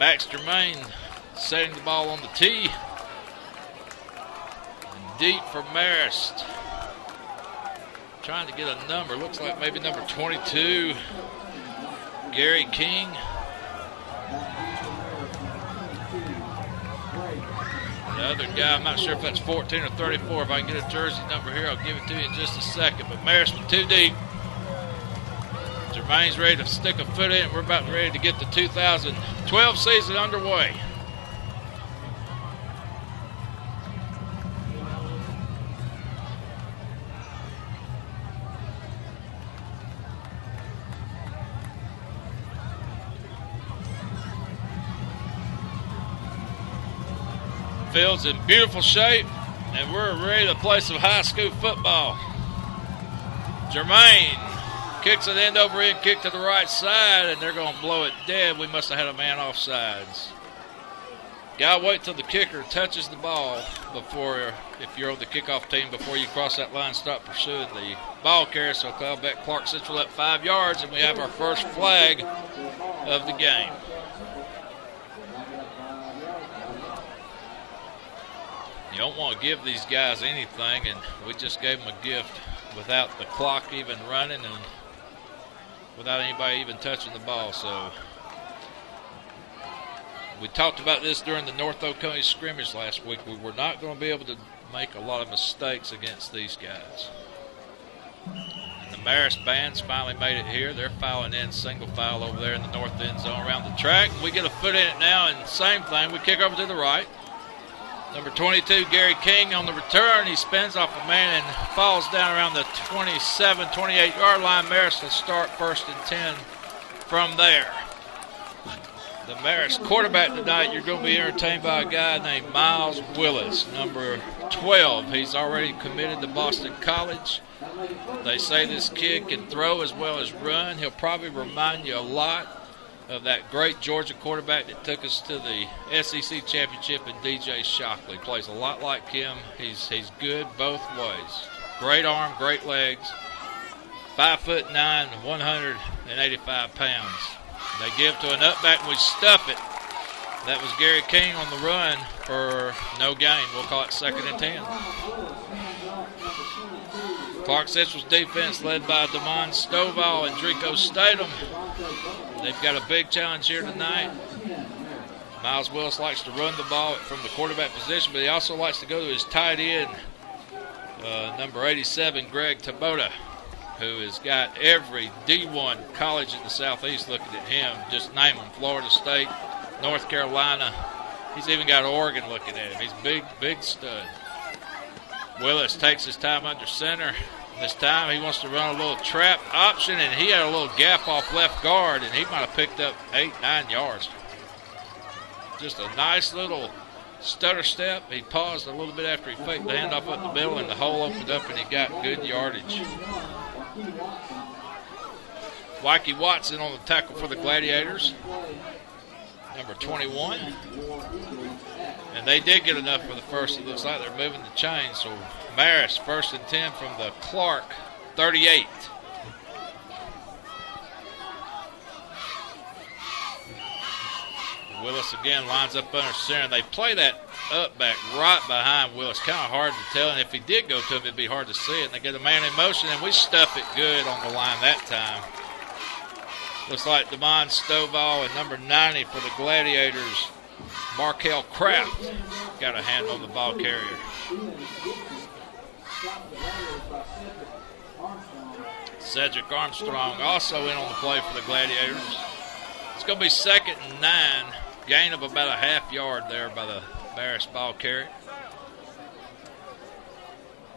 Max Germain setting the ball on the tee. Deep for Marist. Trying to get a number. Looks like maybe number 22. Gary King. The other guy, I'm not sure if that's 14 or 34. If I can get a jersey number here, I'll give it to you in just a second. But Marist with too deep. Germain's ready to stick a foot in. We're about ready to get the 2012 season underway. Field's in beautiful shape, and we're ready to play some high school football. Germain kicks it end over end, kick to the right side, and they're going to blow it dead. We must have had a man offsides. Got to wait till the kicker touches the ball before, if you're on the kickoff team, before you cross that line, stop pursuing the ball carrier. So call back Clarke Central at 5 yards, and we have our first flag of the game. You don't want to give these guys anything, and we just gave them a gift without the clock even running and without anybody even touching the ball. So we talked about this during the North Oconee scrimmage last week. We were not going to be able to make a lot of mistakes against these guys. And the Marist bands finally made it here. They're filing in single file over there in the north end zone around the track. We get a foot in it now, and same thing. We kick over to the right. Number 22, Gary King, on the return. He spins off a man and falls down around the 27, 28-yard line. Marist will start 1st and 10 from there. The Marist quarterback tonight, you're going to be entertained by a guy named Miles Willis, number 12. He's already committed to Boston College. They say this kid can throw as well as run. He'll probably remind you a lot of that great Georgia quarterback that took us to the SEC championship, and DJ Shockley. Plays a lot like him. He's good both ways. Great arm, great legs. 5'9", 185 pounds. They give to an up back and we stuff it. That was Gary King on the run for no gain. We'll call it 2nd and 10. Clarke Central's defense led by Damon Stovall and Drico Statham. They've got a big challenge here tonight. Miles Willis likes to run the ball from the quarterback position, but he also likes to go to his tight end, number 87, Greg Taboda, who has got every D1 college in the Southeast looking at him. Just name them: Florida State, North Carolina. He's even got Oregon looking at him. He's big, big stud. Willis takes his time under center. This time he wants to run a little trap option, and he had a little gap off left guard, and he might have picked up 8, 9 yards. Just a nice little stutter step. He paused a little bit after he faked the handoff up the middle, and the hole opened up, and he got good yardage. Mikey Watson on the tackle for the Gladiators, number 21. And they did get enough for the first. It looks like they're moving the chain. So Marist, 1st and 10 from the Clarke 38. Willis again lines up under center. They play that up back right behind Willis. Kind of hard to tell. And if he did go to him, it'd be hard to see it. And they get a man in motion, and we stuff it good on the line that time. Looks like Damon Stovall and number 90 for the Gladiators, Markel Kraft, got a hand on the ball carrier. Cedric Armstrong also in on the play for the Gladiators. It's going to be 2nd and 9, gain of about a half yard there by the Marist ball carrier.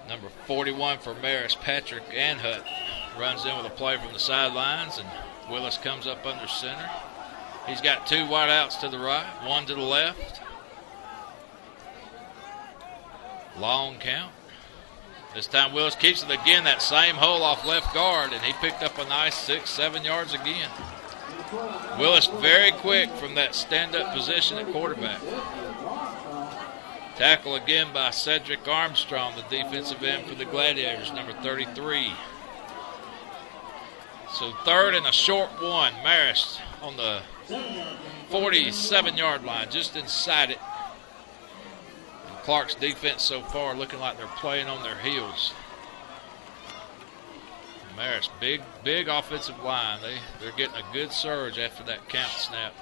Number 41 for Marist, Patrick Anhut, runs in with a play from the sidelines, and Willis comes up under center. He's got 2 wideouts to the right, 1 to the left. Long count. This time Willis keeps it again, that same hole off left guard, and he picked up a nice 6, 7 yards again. Willis very quick from that stand-up position at quarterback. Tackle again by Cedric Armstrong, the defensive end for the Gladiators, number 33. So 3rd and a short one. Marist on the 47-yard line, just inside it. And Clarke's defense so far looking like they're playing on their heels. Marist, big offensive line. They're getting a good surge after that count snap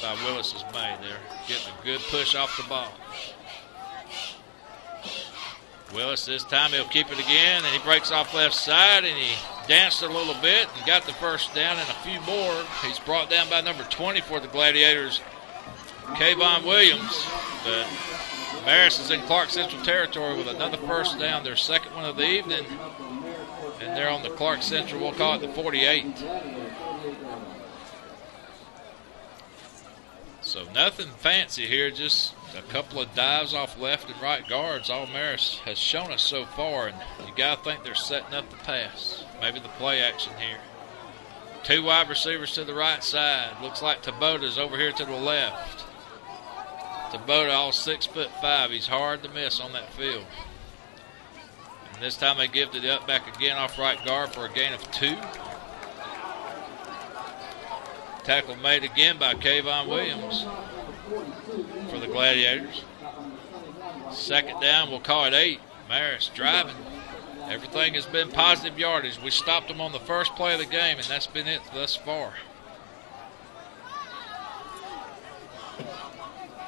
by Willis is made. They're getting a good push off the ball. Willis this time he'll keep it again, and he breaks off left side, and he danced a little bit and got the first down and a few more. He's brought down by number 20 for the Gladiators, Kayvon Williams. But Marist is in Clarke Central territory with another first down, their second one of the evening. And they're on the Clarke Central, we'll call it the 48. So nothing fancy here, just a couple of dives off left and right guards. All Marist has shown us so far, and you got to think they're setting up the pass. Maybe the play action here. Two wide receivers to the right side. Looks like Tabota's over here to the left. Tabota, all 6'5". He's hard to miss on that field. This time they give to the up back again off right guard for a gain of 2. Tackle made again by Kayvon Williams for the Gladiators. Second down, we'll call it 8. Marist driving. Everything has been positive yardage. We stopped them on the first play of the game, and that's been it thus far.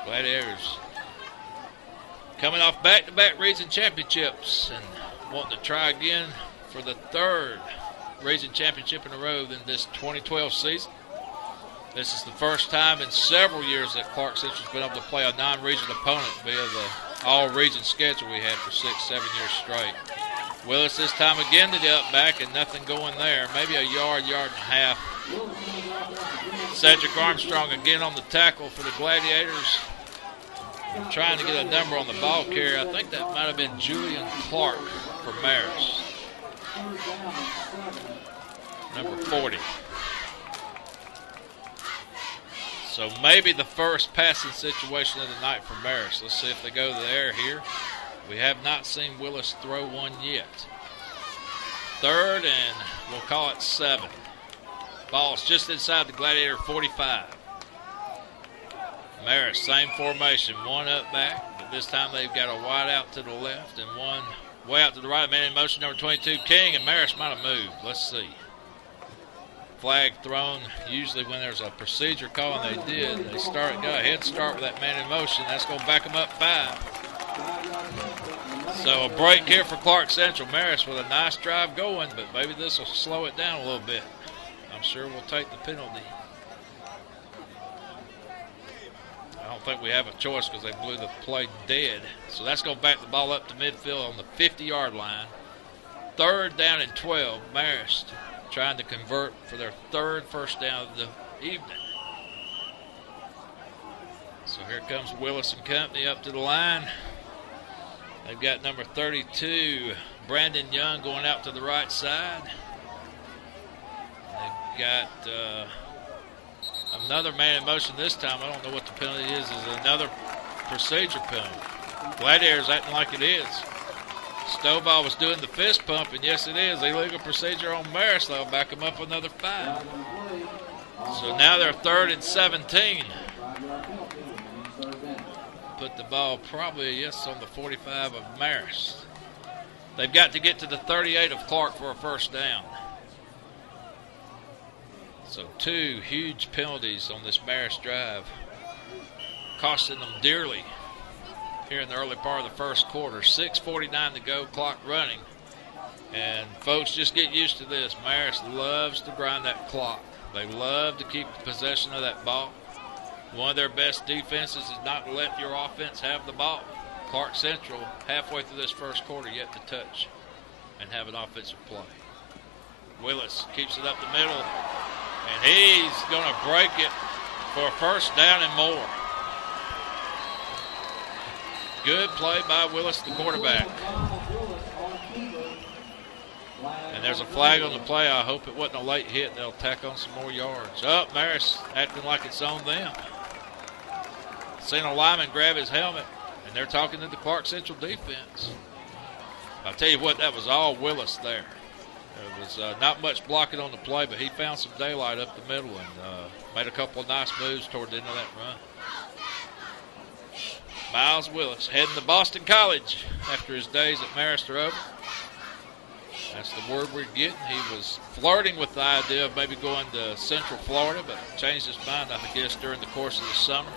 Gladiators coming off back-to-back region championships and wanting to try again for the third region championship in a row in this 2012 season. This is the first time in several years that Clarke Central's been able to play a non-region opponent via the all-region schedule we had for 6-7 years straight. Willis this time again to the up back and nothing going there. Maybe a yard and a half. Cedric Armstrong again on the tackle for the Gladiators. Trying to get a number on the ball carrier. I think that might have been Julian Clarke for Marist. Number 40. So maybe the first passing situation of the night for Marist. Let's see if they go to the air here. We have not seen Willis throw one yet. Third and we'll call it 7. Ball's just inside the Gladiator 45. Marist, same formation, one up back, but this time they've got a wide out to the left and one way out to the right. Man in motion, number 22, King, and Marist might have moved. Let's see. Flag thrown. Usually when there's a procedure call, and they did, they got a head start with that man in motion. That's going to back them up 5. So a break here for Clarke Central. Marist with a nice drive going, but maybe this will slow it down a little bit. I'm sure we'll take the penalty. I don't think we have a choice because they blew the play dead. So that's going to back the ball up to midfield on the 50-yard line. Third down and 12. Marist trying to convert for their third first down of the evening. So here comes Willis and company up to the line. They've got number 32, Brandon Young, going out to the right side. They've got another man in motion this time. I don't know what the penalty is. Is another procedure penalty. Gladiators acting like it is. Stovall was doing the fist pump, and yes, it is. Illegal procedure on Marist. They'll back him up another 5. So now they're 3rd and 17. Put the ball probably, yes, on the 45 of Marist. They've got to get to the 38 of Clarke for a first down. So 2 huge penalties on this Marist drive, costing them dearly here in the early part of the first quarter. 6:49 to go, clock running. And folks, just get used to this. Marist loves to grind that clock. They love to keep possession of that ball. One of their best defenses is not to let your offense have the ball. Clarke Central, halfway through this first quarter, yet to touch and have an offensive play. Willis keeps it up the middle, and he's going to break it for a first down and more. Good play by Willis, the quarterback. And there's a flag on the play. I hope it wasn't a late hit. They'll tack on some more yards. Oh, Marist acting like it's on them. Seen a lineman grab his helmet, and they're talking to the Clarke Central defense. I'll tell you what, that was all Willis there. There was not much blocking on the play, but he found some daylight up the middle and made a couple of nice moves toward the end of that run. Miles Willis heading to Boston College after his days at Marist are over. That's the word we're getting. He was flirting with the idea of maybe going to Central Florida, but changed his mind, I guess, during the course of the summer.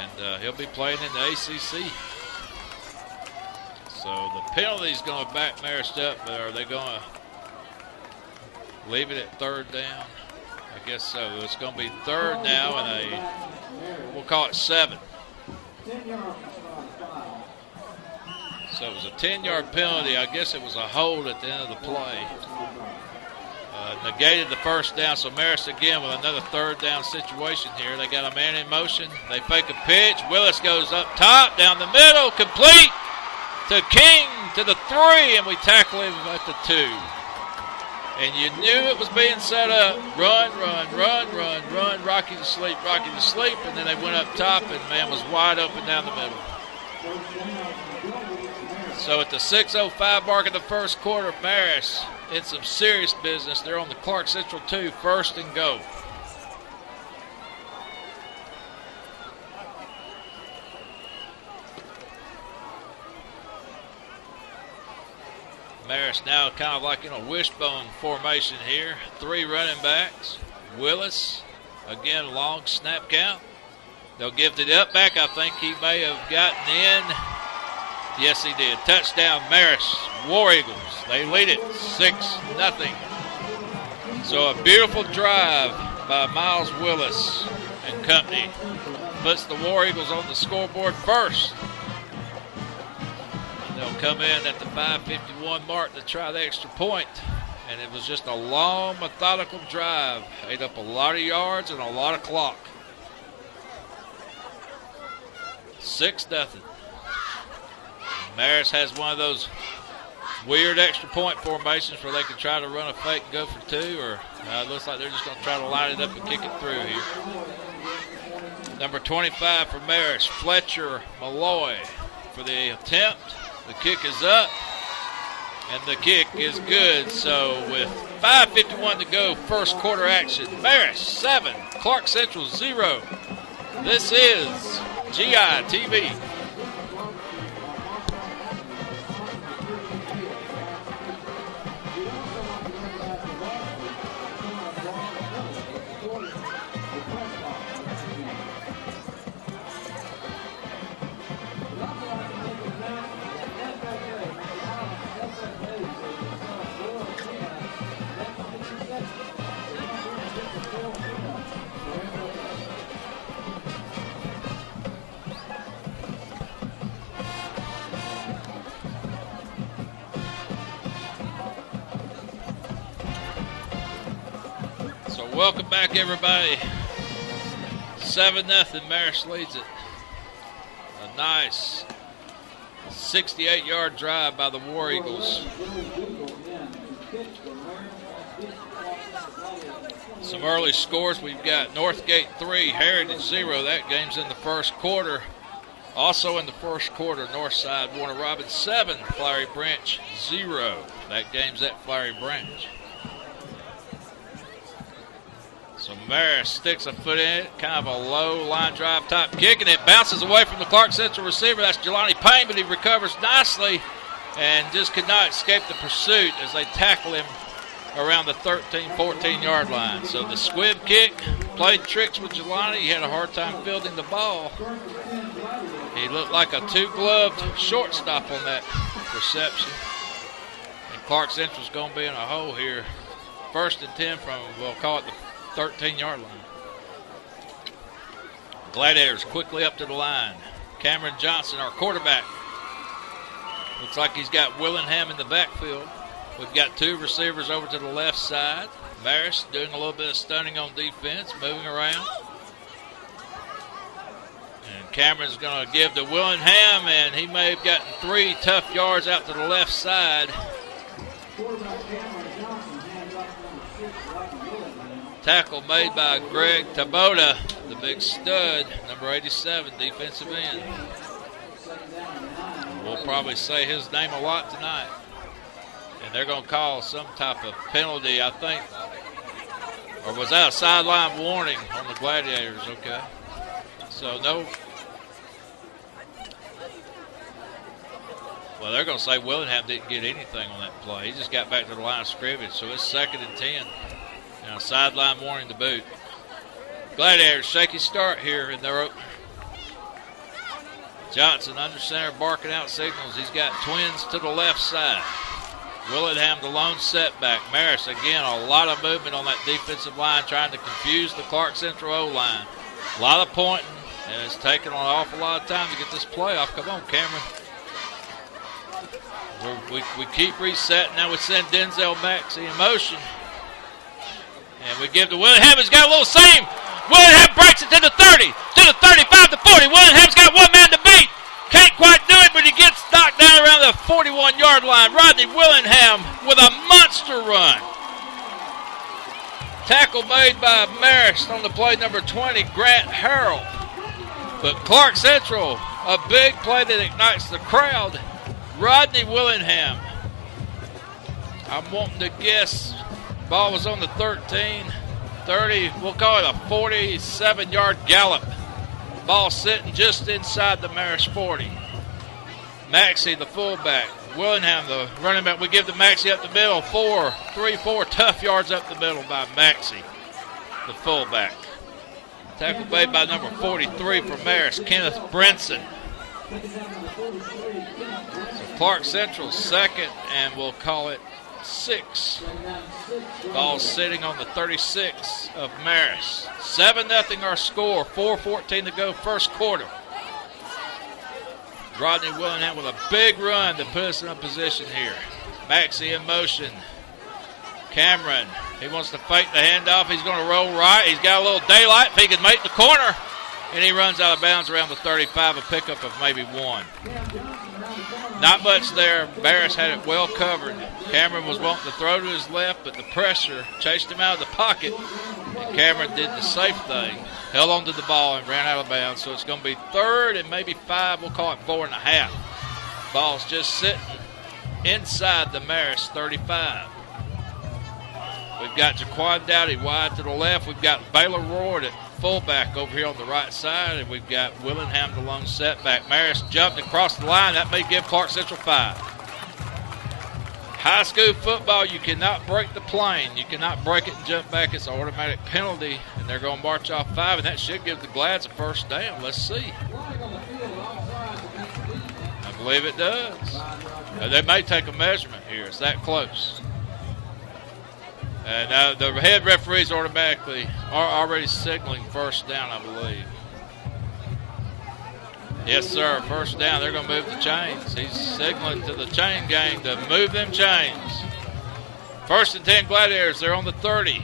And he'll be playing in the ACC. So the penalty's going to back Marist up, but are they going to leave it at third down? I guess so. It's going to be third now and we'll call it 7. So it was a 10-yard penalty. I guess it was a hold at the end of the play. Negated the first down, so Marist again with another third down situation here. They got a man in motion. They fake a pitch. Willis goes up top, down the middle, complete to King to the 3, and we tackle him at the 2. And you knew it was being set up. Run, Rocky to sleep, and then they went up top, and man was wide open down the middle. So at the 6:05 mark of the first quarter, Marist in some serious business. They're on the Clarke Central 2, 1st and goal. Marist now kind of like in a wishbone formation here. 3 running backs. Willis, again, long snap count. They'll give to the up back. I think he may have gotten in. Yes, he did. Touchdown, Marist. War Eagles. They lead it 6-0. So a beautiful drive by Miles Willis and company puts the War Eagles on the scoreboard first. And they'll come in at the 5:51 mark to try the extra point. And it was just a long, methodical drive. Ate up a lot of yards and a lot of clock. 6-0. Marist has one of those weird extra point formations where they can try to run a fake and go for 2, or it looks like they're just going to try to line it up and kick it through here. Number 25 for Marist, Fletcher Malloy for the attempt. The kick is up, and the kick is good. So with 5:51 to go, first quarter action. Marist 7, Clarke Central 0. This is GI TV. Welcome back, everybody. 7-0, Marist leads it. A nice 68-yard drive by the War Eagles. Some early scores. We've got Northgate 3, Heritage 0. That game's in the first quarter. Also in the first quarter, Northside Warner Robins 7, Flowery Branch 0. That game's at Flowery Branch. So Marist sticks a foot in it, kind of a low line drive type kick, and it bounces away from the Clarke Central receiver. That's Jelani Payne, but he recovers nicely and just could not escape the pursuit as they tackle him around the 13, 14-yard line. So the squib kick played tricks with Jelani. He had a hard time fielding the ball. He looked like a 2-gloved shortstop on that reception. And Clarke Central's going to be in a hole here. 1st and 10 from, we'll call it the 13-yard line. Gladiators quickly up to the line. Cameron Johnson, our quarterback. Looks like he's got Willingham in the backfield. We've got 2 receivers over to the left side. Marist doing a little bit of stunning on defense, moving around. And Cameron's going to give to Willingham, and he may have gotten 3 tough yards out to the left side. Tackle made by Greg Taboda, the big stud, number 87, defensive end. We'll probably say his name a lot tonight. And they're going to call some type of penalty, I think. Or was that a sideline warning on the Gladiators? Okay. So, no. Well, they're going to say Willingham didn't get anything on that play. He just got back to the line of scrimmage. So, it's 2nd and 10. And a sideline warning to boot. Gladiators, shaky start here in their opener. Johnson under center barking out signals. He's got twins to the left side. Willingham the lone setback. Marist again, a lot of movement on that defensive line trying to confuse the Clarke Central O-line. A lot of pointing, and it's taken an awful lot of time to get this play off. Come on, Cameron. We keep resetting. Now we send Denzel Maxey in motion. And we give to Willingham. He's got a little seam. Willingham breaks it to the 30, to the 35, to 40. Willingham's got one man to beat. Can't quite do it, but he gets knocked down around the 41-yard line. Rodney Willingham with a monster run. Tackle made by Marist on the play number 20, Grant Harrell. But Clarke Central, a big play that ignites the crowd. Rodney Willingham. I'm wanting to guess ball was on the 13, 30. We'll call it a 47-yard gallop. Ball sitting just inside the Marist 40. Maxey, the fullback. Willingham, the running back. We give to Maxey up the middle. 4 tough yards up the middle by Maxey, the fullback. Tackle made by number 43 for Marist, Kenneth Brinson. So Clarke Central 2nd, and we'll call it 6. Ball sitting on the 36 of Marist. 7-0 our score. 4:14 to go first quarter. Rodney Willingham with a big run to put us in a position here. Maxey in motion. Cameron, he wants to fake the handoff. He's going to roll right. He's got a little daylight. If he can make the corner, and he runs out of bounds around the 35, a pickup of maybe 1. Not much there. Barris had it well covered. Cameron was wanting to throw to his left, but the pressure chased him out of the pocket. And Cameron did the safe thing, held onto the ball and ran out of bounds. So it's going to be 3rd and maybe 5. We'll call it 4.5. Ball's just sitting inside the Marist 35. We've got Jaquan Dowdy wide to the left. We've got Baylor Roard at fullback over here on the right side, and we've got Willingham the lone setback. Marist jumped across the line. That may give Clarke Central 5. High school football, you cannot break the plane. You cannot break it and jump back. It's an automatic penalty, and they're going to march off 5, and that should give the Glads a first down. Let's see. I believe it does. They may take a measurement here. It's that close. And the head referees automatically are already signaling first down, I believe. Yes, sir, first down. They're going to move the chains. He's signaling to the chain gang to move them chains. 1st and 10 Gladiators. They're on the 30.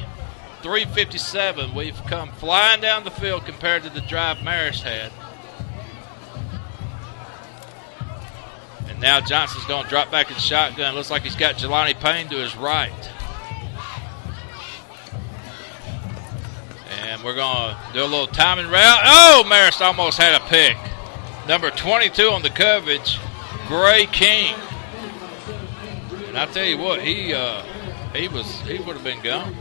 3:57. We've come flying down the field compared to the drive Marist had. And now Johnson's going to drop back in shotgun. Looks like he's got Jelani Payne to his right. And we're going to do a little timing route. Oh, Marist almost had a pick. Number 22 on the coverage, Gray King. And I tell you what, he would have been gone.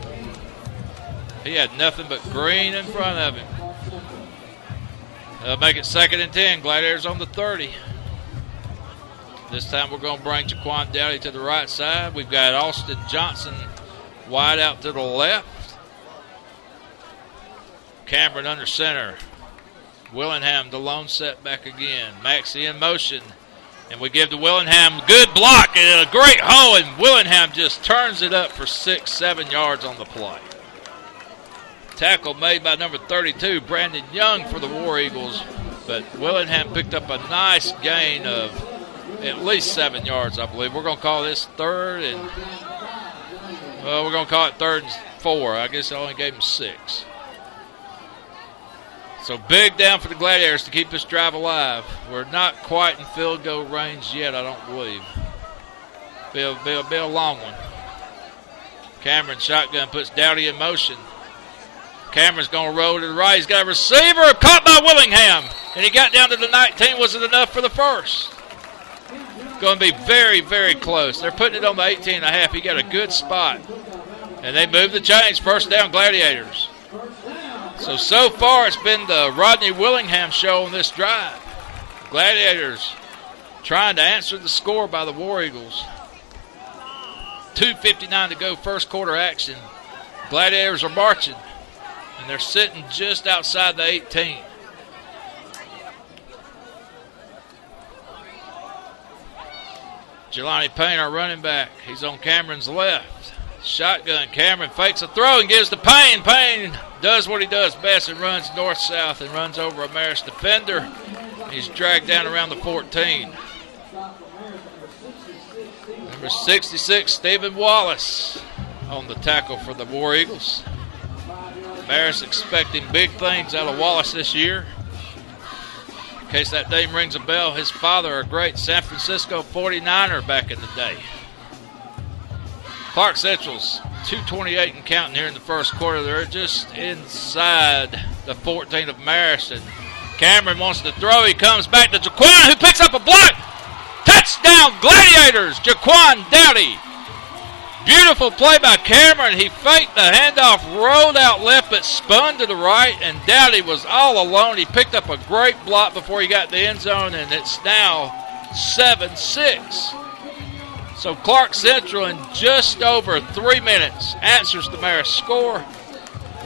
He had nothing but green in front of him. They'll make it 2nd and 10. Gladiators on the 30. This time we're going to bring Jaquan Dowdy to the right side. We've got Austin Johnson wide out to the left. Cameron under center. Willingham, the lone setback again. Maxey in motion. And we give to Willingham good block and a great hole. And Willingham just turns it up for 6-7 yards on the play. Tackle made by number 32, Brandon Young for the War Eagles. But Willingham picked up a nice gain of at least 7 yards, I believe. We're going to call this 3rd and, well, we're going to call it 3rd and 4. I guess I only gave him 6. So big down for the Gladiators to keep this drive alive. We're not quite in field goal range yet, I don't believe. Be a long one. Cameron shotgun puts Dowdy in motion. Cameron's going to roll to the right. He's got a receiver caught by Willingham. And he got down to the 19. Was it enough for the first? going to be very, very close. They're putting it on the 18.5. He got a good spot. And they move the chains. First down, Gladiators. So far it's been the Rodney Willingham show on this drive. Gladiators trying to answer the score by the War Eagles. 2:59 to go, first quarter action. Gladiators are marching, and they're sitting just outside the 18. Jelani Payne, our running back. He's on Cameron's left. Shotgun. Cameron fakes a throw and gives to Payne. Payne does what he does best and runs north-south and runs over a Marist defender. He's dragged down around the 14. Number 66, Stephen Wallace, on the tackle for the War Eagles. Marist expecting big things out of Wallace this year. In case that name rings a bell, his father, a great San Francisco 49er back in the day. Clarke Central's 2:28 and counting here in the first quarter. They're just inside the 14 of Marist. And Cameron wants to throw. He comes back to Jaquan, who picks up a block. Touchdown, Gladiators, Jaquan Dowdy. Beautiful play by Cameron. He faked the handoff, rolled out left, but spun to the right, and Dowdy was all alone. He picked up a great block before he got the end zone, and it's now 7-6. So Clarke Central, in just over 3 minutes, answers the Marist score.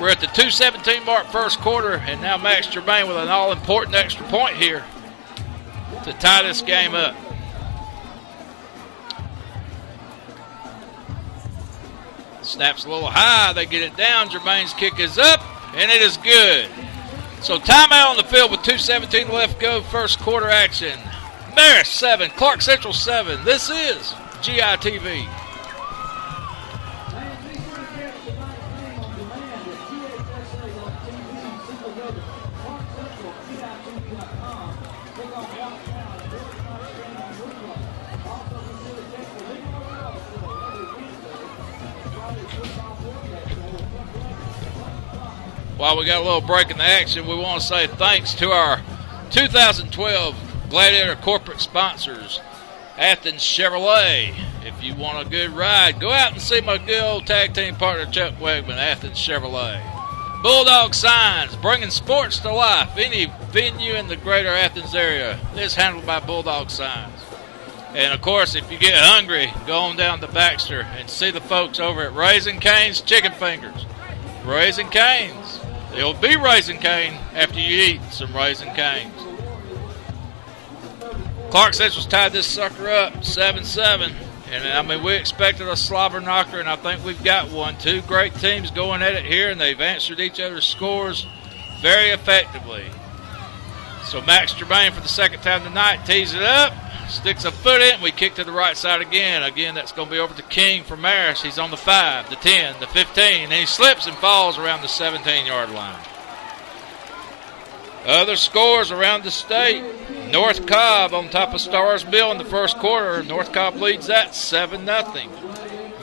We're at the 2:17 mark first quarter, and now Max Germain with an all-important extra point here to tie this game up. Snaps a little high. They get it down. Germain's kick is up, and it is good. So timeout on the field with 2:17 left go. First quarter action. Marist 7, Clarke Central 7. This is GITV. While we got a little break in the action, we want to say thanks to our 2012 Gladiator corporate sponsors, Athens Chevrolet. If you want a good ride, go out and see my good old tag team partner Chuck Wegman, Athens Chevrolet. Bulldog Signs, bringing sports to life. Any venue in the greater Athens area is handled by Bulldog Signs. And, of course, if you get hungry, go on down to Baxter and see the folks over at Raising Cane's Chicken Fingers. Raising Cane's. It'll be Raising Cane after you eat some Raising Cane's. Clarke Central's tied this sucker up 7-7. And, we expected a slobber knocker, and I think we've got one. Two great teams going at it here, and they've answered each other's scores very effectively. So Max Germain for the second time tonight tees it up, sticks a foot in, we kick to the right side again. Again, that's going to be over to King for Marist. He's on the 5, the 10, the 15, and he slips and falls around the 17-yard line. Other scores around the state. North Cobb on top of Stars Mill in the first quarter. North Cobb leads that 7-0.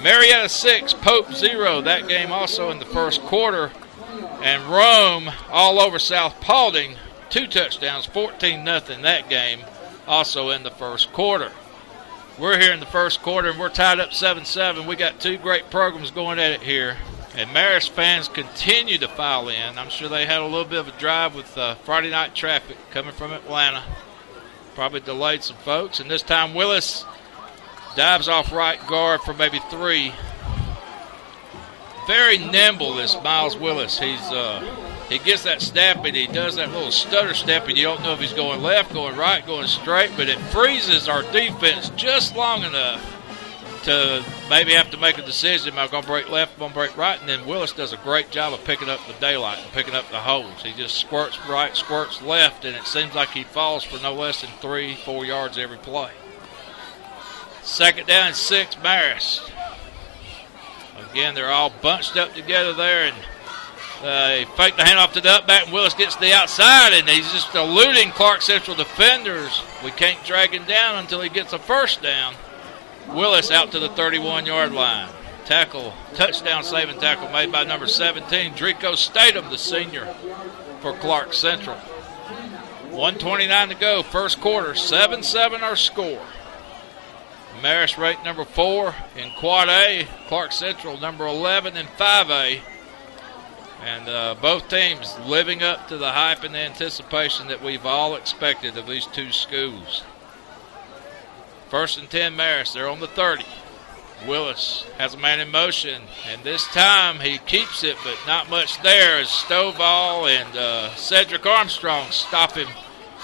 Marietta 6, Pope 0. That game also in the first quarter. And Rome all over South Paulding. 2 touchdowns, 14-0 that game also in the first quarter. We're here in the first quarter and we're tied up 7-7. We got two great programs going at it here. And Marist fans continue to file in. I'm sure they had a little bit of a drive with Friday night traffic coming from Atlanta. Probably delayed some folks. And this time Willis dives off right guard for maybe 3. Very nimble, this Miles Willis. He gets that step and he does that little stutter step and you don't know if he's going left, going right, going straight. But it freezes our defense just long enough to maybe have to make a decision. Am I going to break left, am I going to break right? And then Willis does a great job of picking up the daylight and picking up the holes. He just squirts right, squirts left, and it seems like he falls for no less than 3-4 yards every play. Second down and 6, Marist. Again, they're all bunched up together there, and they fake the handoff to the upback, and Willis gets to the outside, and he's just eluding Clarke Central defenders. We can't drag him down until he gets a first down. Willis out to the 31-yard line. Tackle, touchdown saving tackle made by number 17, Drico Statham, the senior for Clarke Central. 1:29 to go, first quarter, 7-7 our score. Marist ranked number 4 in Quad A. Clarke Central number 11 in 5A. And both teams living up to the hype and the anticipation that we've all expected of these two schools. 1st and 10 Marist. They're on the 30. Willis has a man in motion, and this time he keeps it, but not much there as Stovall and Cedric Armstrong stop him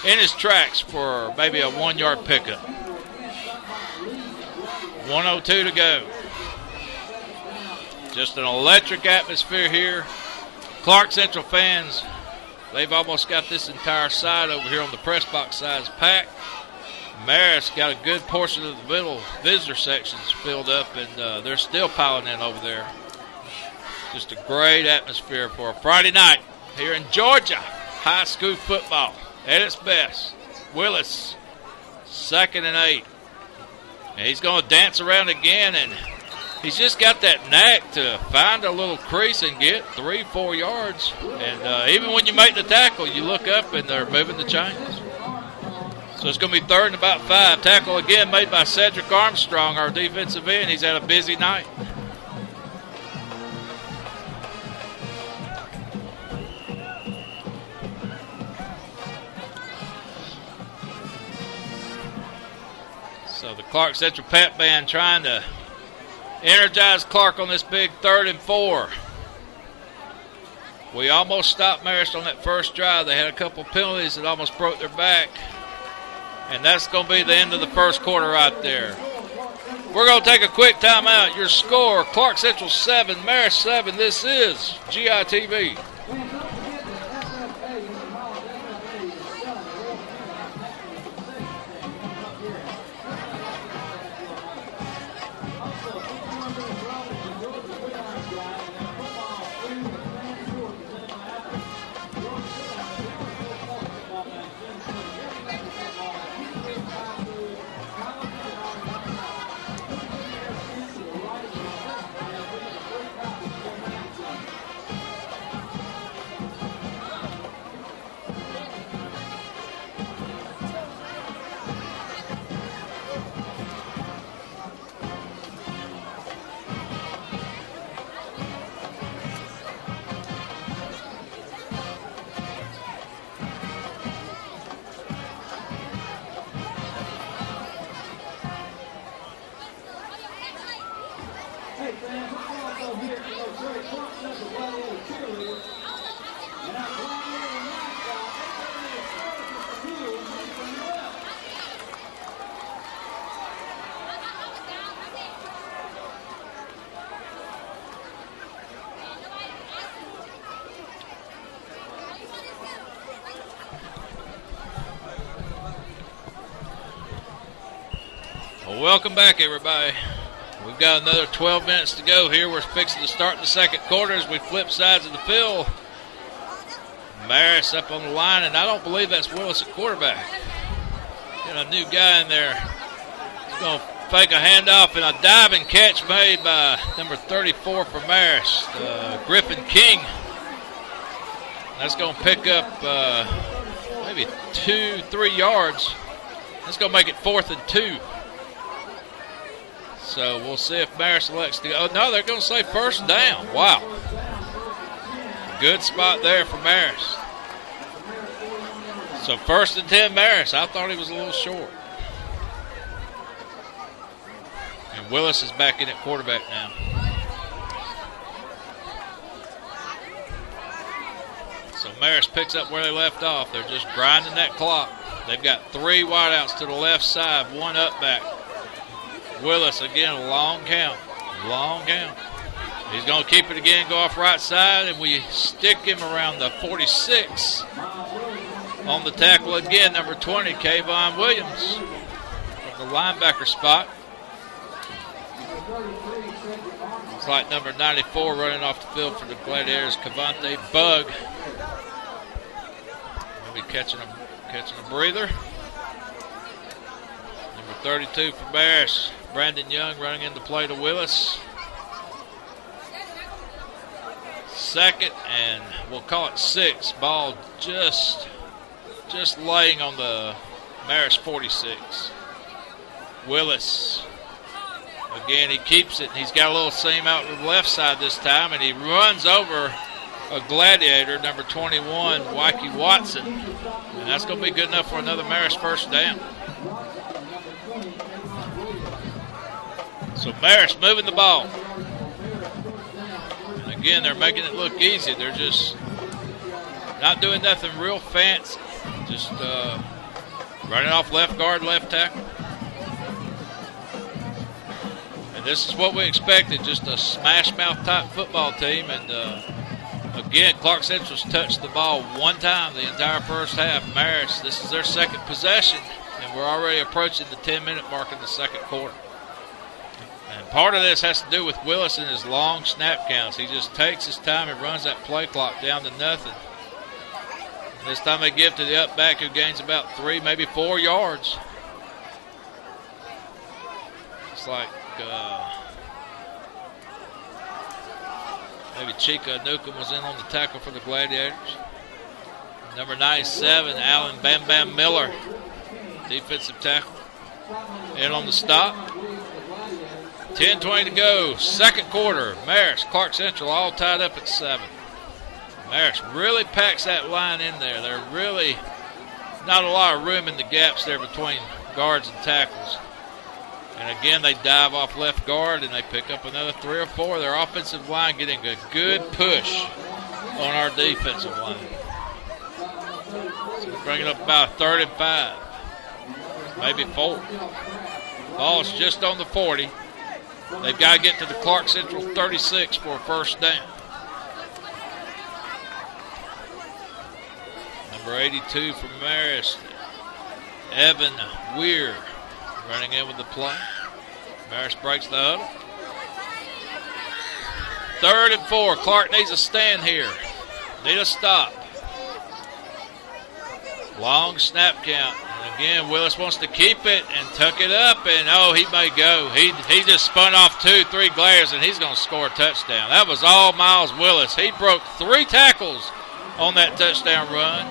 in his tracks for maybe a 1-yard pickup. 1:02 to go. Just an electric atmosphere here. Clarke Central fans, they've almost got this entire side over here on the press box side packed. Marist got a good portion of the middle visitor sections filled up, and they're still piling in over there. Just a great atmosphere for a Friday night here in Georgia. High school football at its best. Willis, 2nd and 8. And he's going to dance around again, and he's just got that knack to find a little crease and get 3-4 yards. And even when you make the tackle, you look up and they're moving the chains. So it's going to be 3rd and about 5. Tackle again made by Cedric Armstrong, our defensive end. He's had a busy night. So the Clarke Central Pep Band trying to energize Clarke on this big 3rd and 4. We almost stopped Marist on that first drive. They had a couple penalties that almost broke their back. And that's going to be the end of the first quarter right there. We're going to take a quick timeout. Your score, Clarke Central 7, Marist 7. This is GITV. Welcome back, everybody. We've got another 12 minutes to go here. We're fixing to start the second quarter as we flip sides of the field. Marist up on the line, and I don't believe that's Willis at quarterback. Got a new guy in there. He's going to fake a handoff and a diving catch made by number 34 for Marist, Griffin King. That's going to pick up maybe 2-3 yards. That's going to make it 4th and 2. So we'll see if Marist elects to go. Oh, no, they're going to say 1st down. Wow. Good spot there for Marist. So 1st and 10 Marist. I thought he was a little short. And Willis is back in at quarterback now. So Marist picks up where they left off. They're just grinding that clock. They've got 3 wideouts to the left side, 1 up back. Willis again, long count. He's going to keep it again, go off right side, and we stick him around the 46. On the tackle again, number 20, Kayvon Williams, from the linebacker spot. Looks like number 94 running off the field for the Gladiators, Cavante Bug. Maybe catching a breather. Number 32 for Marist, Brandon Young running into play to Willis. 2nd and we'll call it 6. Ball just laying on the Marist 46. Willis Again, he keeps it. He's got a little seam out to the left side this time, and he runs over a Gladiator, number 21, Waikey Watson. And that's going to be good enough for another Marist first down. So Marist moving the ball. And again, they're making it look easy. They're just not doing nothing real fancy. Just running off left guard, left tackle. And this is what we expected, just a smash-mouth type football team. And again, Clarke Central's touched the ball one time the entire first half. Marist, this is their second possession, and we're already approaching the 10-minute mark in the second quarter. And part of this has to do with Willis and his long snap counts. He just takes his time and runs that play clock down to nothing. And this time they give to the up back, who gains about 3, maybe 4 yards. It's like maybe Chica Newcomb was in on the tackle for the Gladiators. Number 97, Alan Bam Bam Miller, defensive tackle, in on the stop. 10:20 to go, second quarter. Marist, Clarke Central all tied up at 7. Marist really packs that line in there. There's really not a lot of room in the gaps there between guards and tackles. And again, they dive off left guard and they pick up another 3 or 4. Their offensive line getting a good push on our defensive line. So we're bringing up about 3rd and 5, maybe 4. Ball's just on the 40. They've got to get to the Clarke Central 36 for a first down. Number 82 from Marist, Evan Weir, running in with the play. Marist breaks the huddle. 3rd and 4. Clarke needs a stand here. Need a stop. Long snap count. And again, Willis wants to keep it and tuck it up, and he may go. He just spun off 2, 3 glares, and he's going to score a touchdown. That was all Miles Willis. He broke 3 tackles on that touchdown run.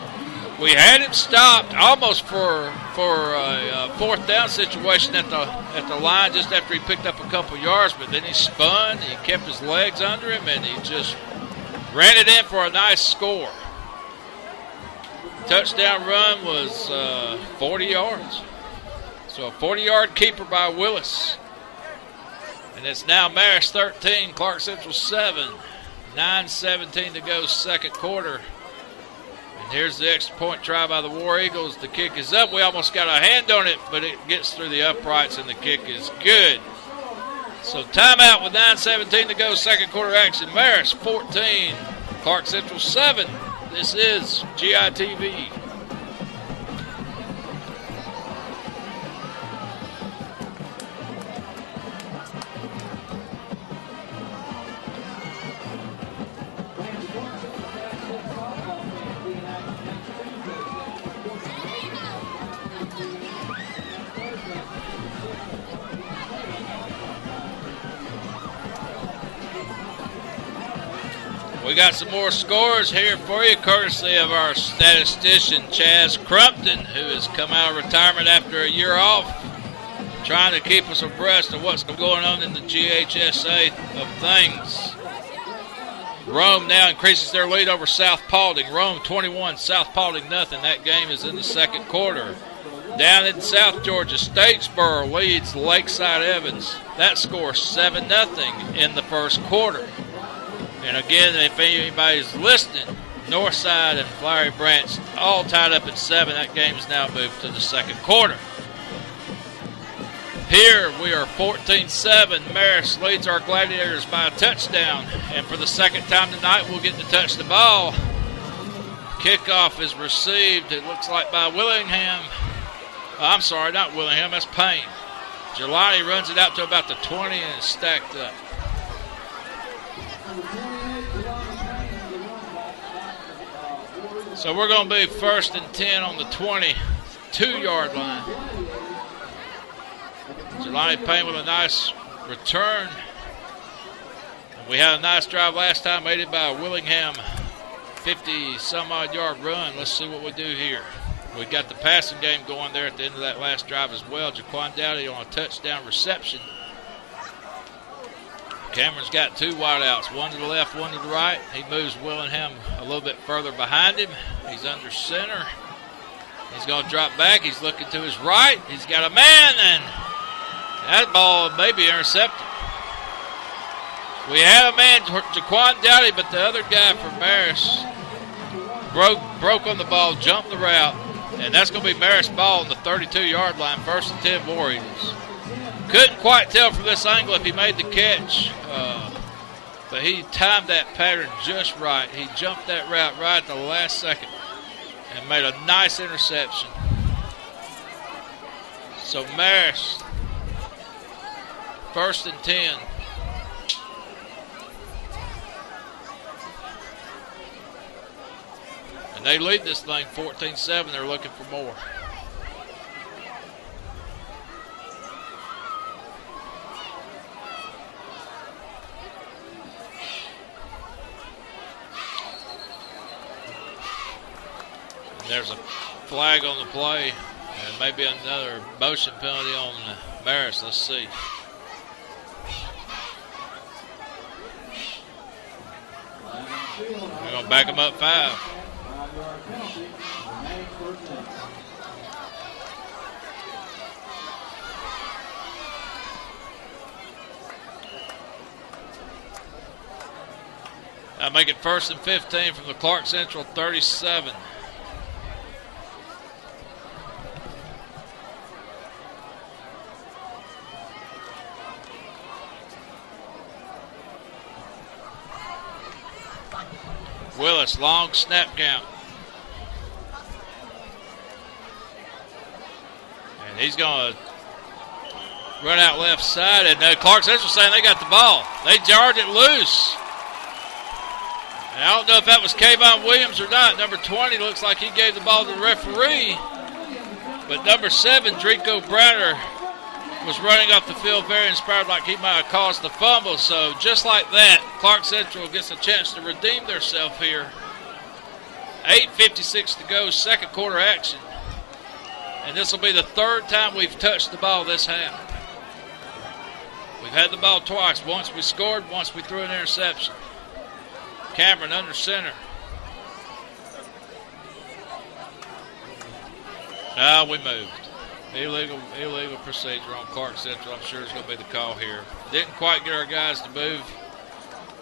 We had him stopped almost for a 4th down situation at the line just after he picked up a couple yards, but then he spun, he kept his legs under him, and he just ran it in for a nice score. Touchdown run was 40 yards. So a 40-yard keeper by Willis. And it's now Marist 13, Clarke Central 7. 9:17 to go, second quarter. Here's the extra point try by the War Eagles. The kick is up. We almost got a hand on it, but it gets through the uprights, and the kick is good. So timeout with 9:17 to go, second quarter action. Marist 14, Clarke Central 7. This is GITV. We got some more scores here for you, courtesy of our statistician, Chaz Crumpton, who has come out of retirement after a year off, trying to keep us abreast of what's going on in the GHSA of things. Rome now increases their lead over South Paulding. Rome 21, South Paulding nothing. That game is in the second quarter. Down in South Georgia, Statesboro leads Lakeside Evans. That score 7-0 in the first quarter. And again, if anybody's listening, Northside and Flowery Branch all tied up at 7. That game is now moved to the second quarter. Here we are 14-7. Marist leads our Gladiators by a touchdown. And for the second time tonight, we'll get to touch the ball. Kickoff is received, it looks like, by Willingham. I'm sorry, not Willingham, that's Payne. Jelani runs it out to about the 20 and is stacked up. So we're going to be 1st and 10 on the 22-yard line. Jelani Payne with a nice return. We had a nice drive last time, aided by a Willingham 50-some-odd yard run. Let's see what we do here. We got the passing game going there at the end of that last drive as well. Jaquan Dowdy on a touchdown reception. Cameron's got two wideouts, one to the left, one to the right. He moves Willingham a little bit further behind him. He's under center. He's going to drop back. He's looking to his right. He's got a man, and that ball may be intercepted. We had a man, Jaquan Dowdy, but the other guy for Marist broke on the ball, jumped the route, and that's going to be Marist ball on the 32-yard line, 1st and 10 War Eagles. Couldn't quite tell from this angle if he made the catch, but he timed that pattern just right. He jumped that route right at the last second and made a nice interception. So Marist, 1st and 10. And they lead this thing 14-7. They're looking for more. There's a flag on the play, and maybe another motion penalty on Marist. Let's see. We're going to back them up 5. I'll make it 1st and 15 from the Clarke Central 37. Willis, long snap count. And he's going to run out left side. And Clarke Central saying they got the ball. They jarred it loose. And I don't know if that was Kayvon Williams or not. Number 20 looks like he gave the ball to the referee. But number 7, Drico Browner, was running off the field very inspired, like he might have caused the fumble. So just like that, Clarke Central gets a chance to redeem themselves here. 8:56 to go, second quarter action. And this will be the 3rd time we've touched the ball this half. We've had the ball twice. Once we scored, once we threw an interception. Cameron under center. We moved. Illegal procedure on Clarke Central. I'm sure it's going to be the call here. Didn't quite get our guys to move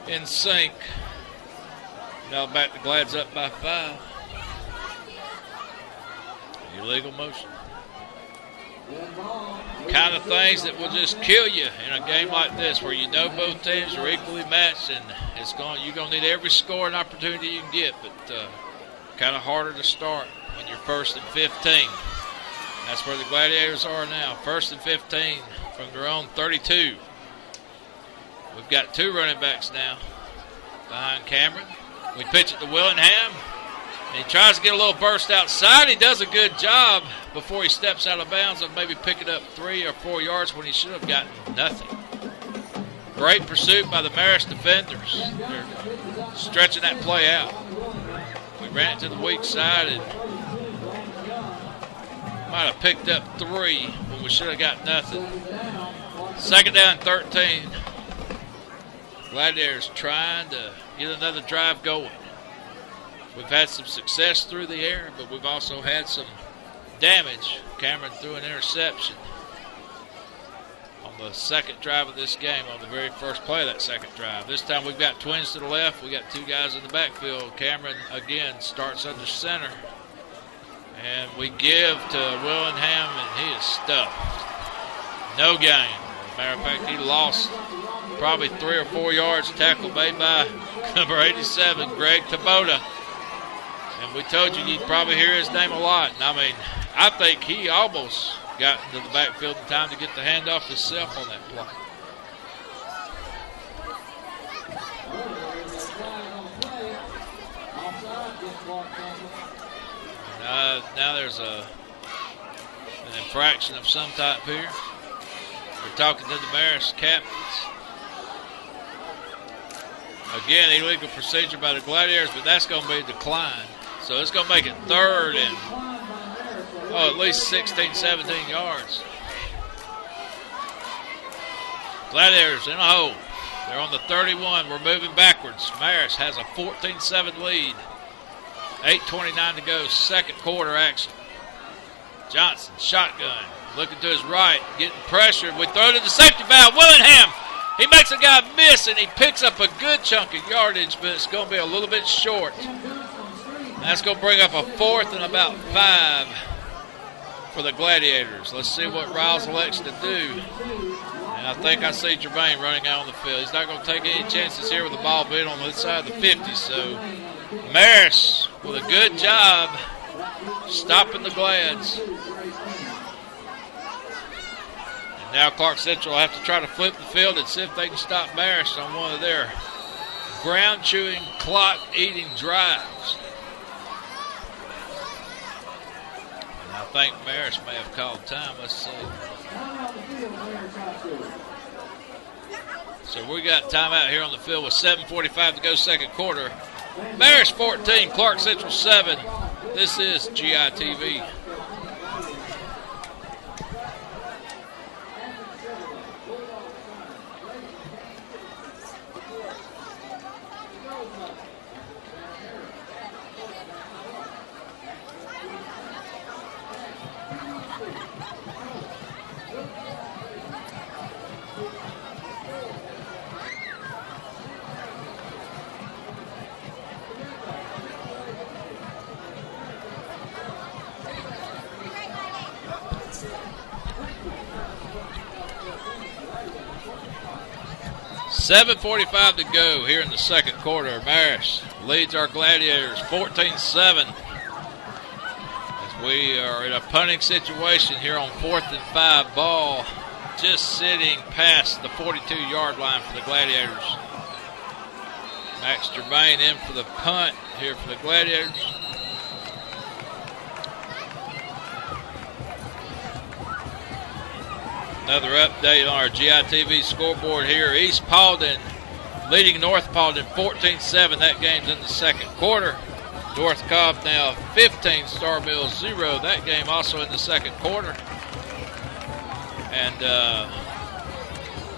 in sync. Now back to Glad's up by 5. Illegal motion. Kind of things that will just kill you in a game like this, where you know both teams are equally matched, and you're going to need every scoring opportunity you can get, but kind of harder to start when you're 1st and 15. That's where the Gladiators are now, 1st and 15 from their own 32. We've got 2 running backs now behind Cameron. We pitch it to Willingham, and he tries to get a little burst outside. He does a good job before he steps out of bounds of maybe picking up 3 or 4 yards when he should have gotten nothing. Great pursuit by the Marist defenders. They're stretching that play out. We ran it to the weak side and might have picked up 3 when we should have got nothing. 2nd down 13. Gladiators trying to get another drive going. We've had some success through the air, but we've also had some damage. Cameron threw an interception on the 2nd drive of this game, on the very first play of that 2nd drive. This time we've got twins to the left. We got 2 guys in the backfield. Cameron, again, starts under center. And we give to Willingham, and he is stuffed. No gain. As a matter of fact, he lost probably 3 or 4 yards. Tackle made by number 87, Greg Taboda. And we told you you'd probably hear his name a lot. And I mean, I think he almost got into the backfield in time to get the handoff himself on that play. Now there's an infraction of some type here. We're talking to the Marist captains. Again, illegal procedure by the Gladiators, but that's going to be declined. So it's going to make it 3rd and at least 16, 17 yards. Gladiators in a hole. They're on the 31. We're moving backwards. Marist has a 14-7 lead. 8:29 to go, second quarter action. Johnson, shotgun, looking to his right, getting pressured. We throw to the safety valve. Willingham, he makes a guy miss, and he picks up a good chunk of yardage, but it's going to be a little bit short. That's going to bring up a 4th and about 5 for the Gladiators. Let's see what Riles elects to do. And I think I see Jermaine running out on the field. He's not going to take any chances here with the ball being on the side of the 50. So Marist with a good job stopping the Glads. And now Clarke Central will have to try to flip the field and see if they can stop Marist on one of their ground-chewing, clock-eating drives. And I think Marist may have called time. Let's see. So we got timeout here on the field with 7:45 to go, second quarter. Marist 14, Clarke Central 7. This is GITV. $7:45 to go here in the second quarter. Marist leads our Gladiators 14-7. As we are in a punting situation here on 4th and 5, ball just sitting past the 42-yard line for the Gladiators. Max Germain in for the punt here for the Gladiators. Another update on our GITV scoreboard here. East Paulding leading North Paulding 14-7. That game's in the second quarter. North Cobb now 15, Star Mill 0. That game also in the second quarter. And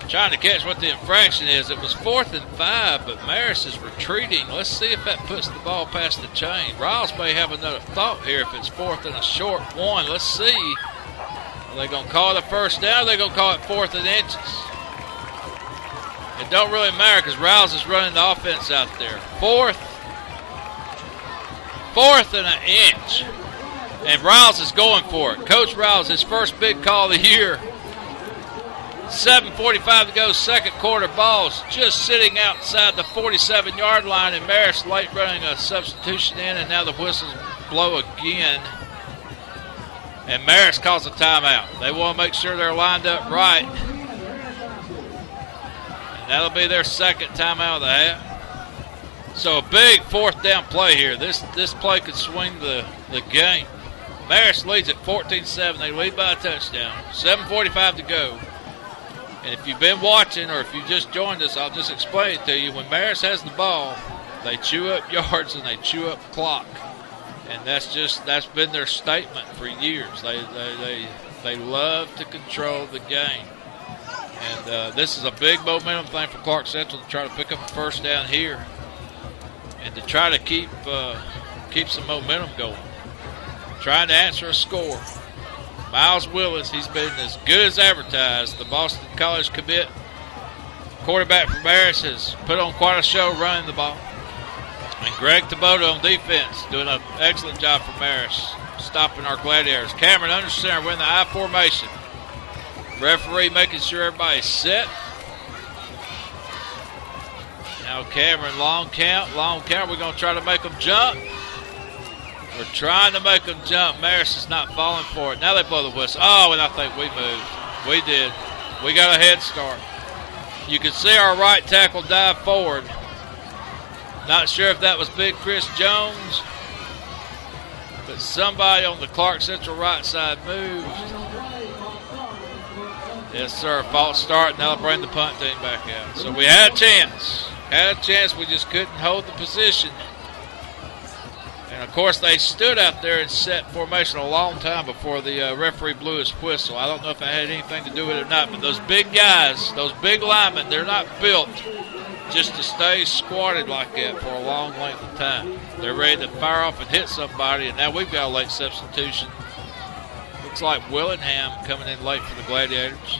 trying to catch what the infraction is. It was 4th and 5, but Marist is retreating. Let's see if that puts the ball past the chain. Riles may have another thought here if it's 4th and a short 1. Let's see. Are they going to call it a first down, or are they going to call it 4th and inches? It don't really matter because Riles is running the offense out there. Fourth and an inch. And Riles is going for it. Coach Riles, his first big call of the year. 7:45 to go, second quarter. Ball's just sitting outside the 47-yard line, and Marist late running a substitution in, and now the whistles blow again. And Marist calls a timeout. They want to make sure they're lined up right. And that'll be their second timeout of the half. So a big 4th down play here. This play could swing the game. Marist leads at 14-7. They lead by a touchdown. 7:45 to go. And if you've been watching or if you just joined us, I'll just explain it to you. When Marist has the ball, they chew up yards and they chew up clock. And that's been their statement for years. They love to control the game. And this is a big momentum thing for Clarke Central to try to pick up a first down here and to try to keep some momentum going. Trying to answer a score. Miles Willis, he's been as good as advertised. The Boston College commit quarterback for Marist has put on quite a show running the ball. And Greg Taboto on defense doing an excellent job for Marist, stopping our Gladiators. Cameron under center, we're in the I formation. Referee making sure everybody's set. Now Cameron, long count. We're going to try to make them jump. We're trying to make them jump. Marist is not falling for it. Now they blow the whistle. Oh, and I think we moved. We did. We got a head start. You can see our right tackle dive forward. Not sure if that was Big Chris Jones, but somebody on the Clarke Central right side moved. Yes, sir. False start. Now they'll bring the punt team back out. So we had a chance. We just couldn't hold the position. And a of course, they stood out there and set formation a long time before the referee blew his whistle. I don't know if it had anything to do with it or not, but those big guys, those big linemen, they're not built just to stay squatted like that for a long length of time. They're ready to fire off and hit somebody, and now we've got a late substitution. Looks like Willingham coming in late for the Gladiators.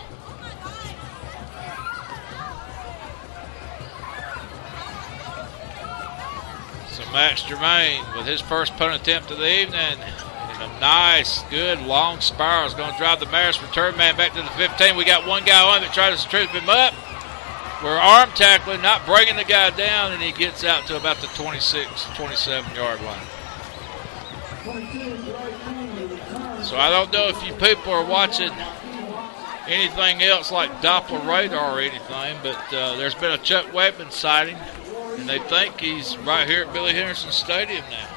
So Max Germain with his first punt attempt of the evening. And a nice, good, long spiral is going to drive the Marist return man back to the 15. We got one guy on that tries to trip him up. We're arm tackling, not bringing the guy down, and he gets out to about the 26, 27-yard line. So I don't know if you people are watching anything else like Doppler radar or anything, but there's been a Chuck Wegman sighting, and they think he's right here at Billy Henderson Stadium now.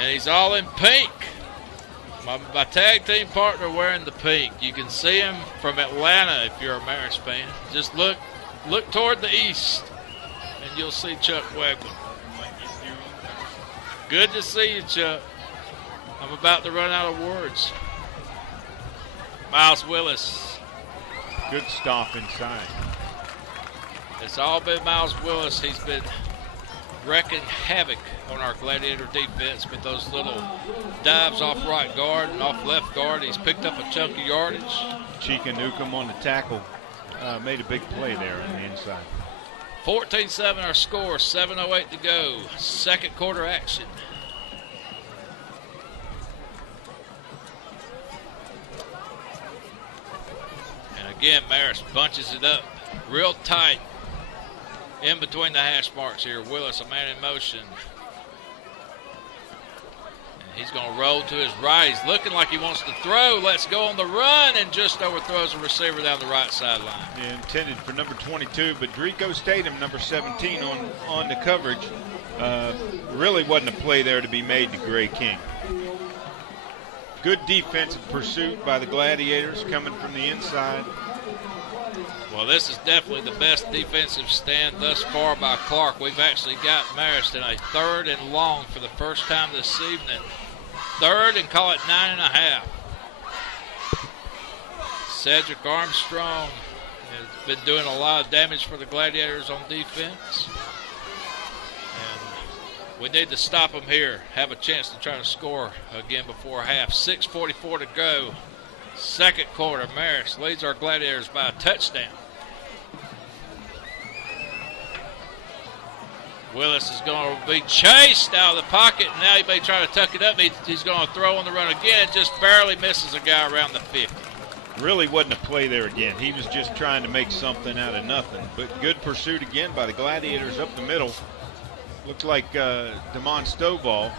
And he's all in pink. My tag team partner wearing the pink. You can see him from Atlanta if you're a Marist fan. Just look toward the east, and you'll see Chuck Wegman. Good to see you, Chuck. I'm about to run out of words. Miles Willis. Good stop inside. It's all been Miles Willis. He's been wrecking havoc on our Gladiator defense with those little dives off right guard and off left guard. He's picked up a chunk of yardage. Chika Newcomb on the tackle made a big play there on the inside. 14-7 our score, 7:08 to go. Second quarter action. And again, Marist bunches it up real tight in between the hash marks here. Willis, a man in motion. He's going to roll to his right. He's looking like he wants to throw. Let's go on the run, and just overthrows a receiver down the right sideline. Yeah, intended for number 22, but Drico Statham, number 17, on the coverage. Really wasn't a play there to be made to Gray King. Good defensive pursuit by the Gladiators coming from the inside. Well, this is definitely the best defensive stand thus far by Clarke. We've actually got Marist in a 3rd and long for the first time this evening. 3rd and call it 9.5. Cedric Armstrong has been doing a lot of damage for the Gladiators on defense. And we need to stop them here, have a chance to try to score again before half. 6:44 to go. Second quarter, Marist leads our Gladiators by a touchdown. Willis is going to be chased out of the pocket. Now he may try to tuck it up. He's going to throw on the run again. Just barely misses a guy around the 50. Really wasn't a play there again. He was just trying to make something out of nothing. But good pursuit again by the Gladiators up the middle. Looked like Damon Stovall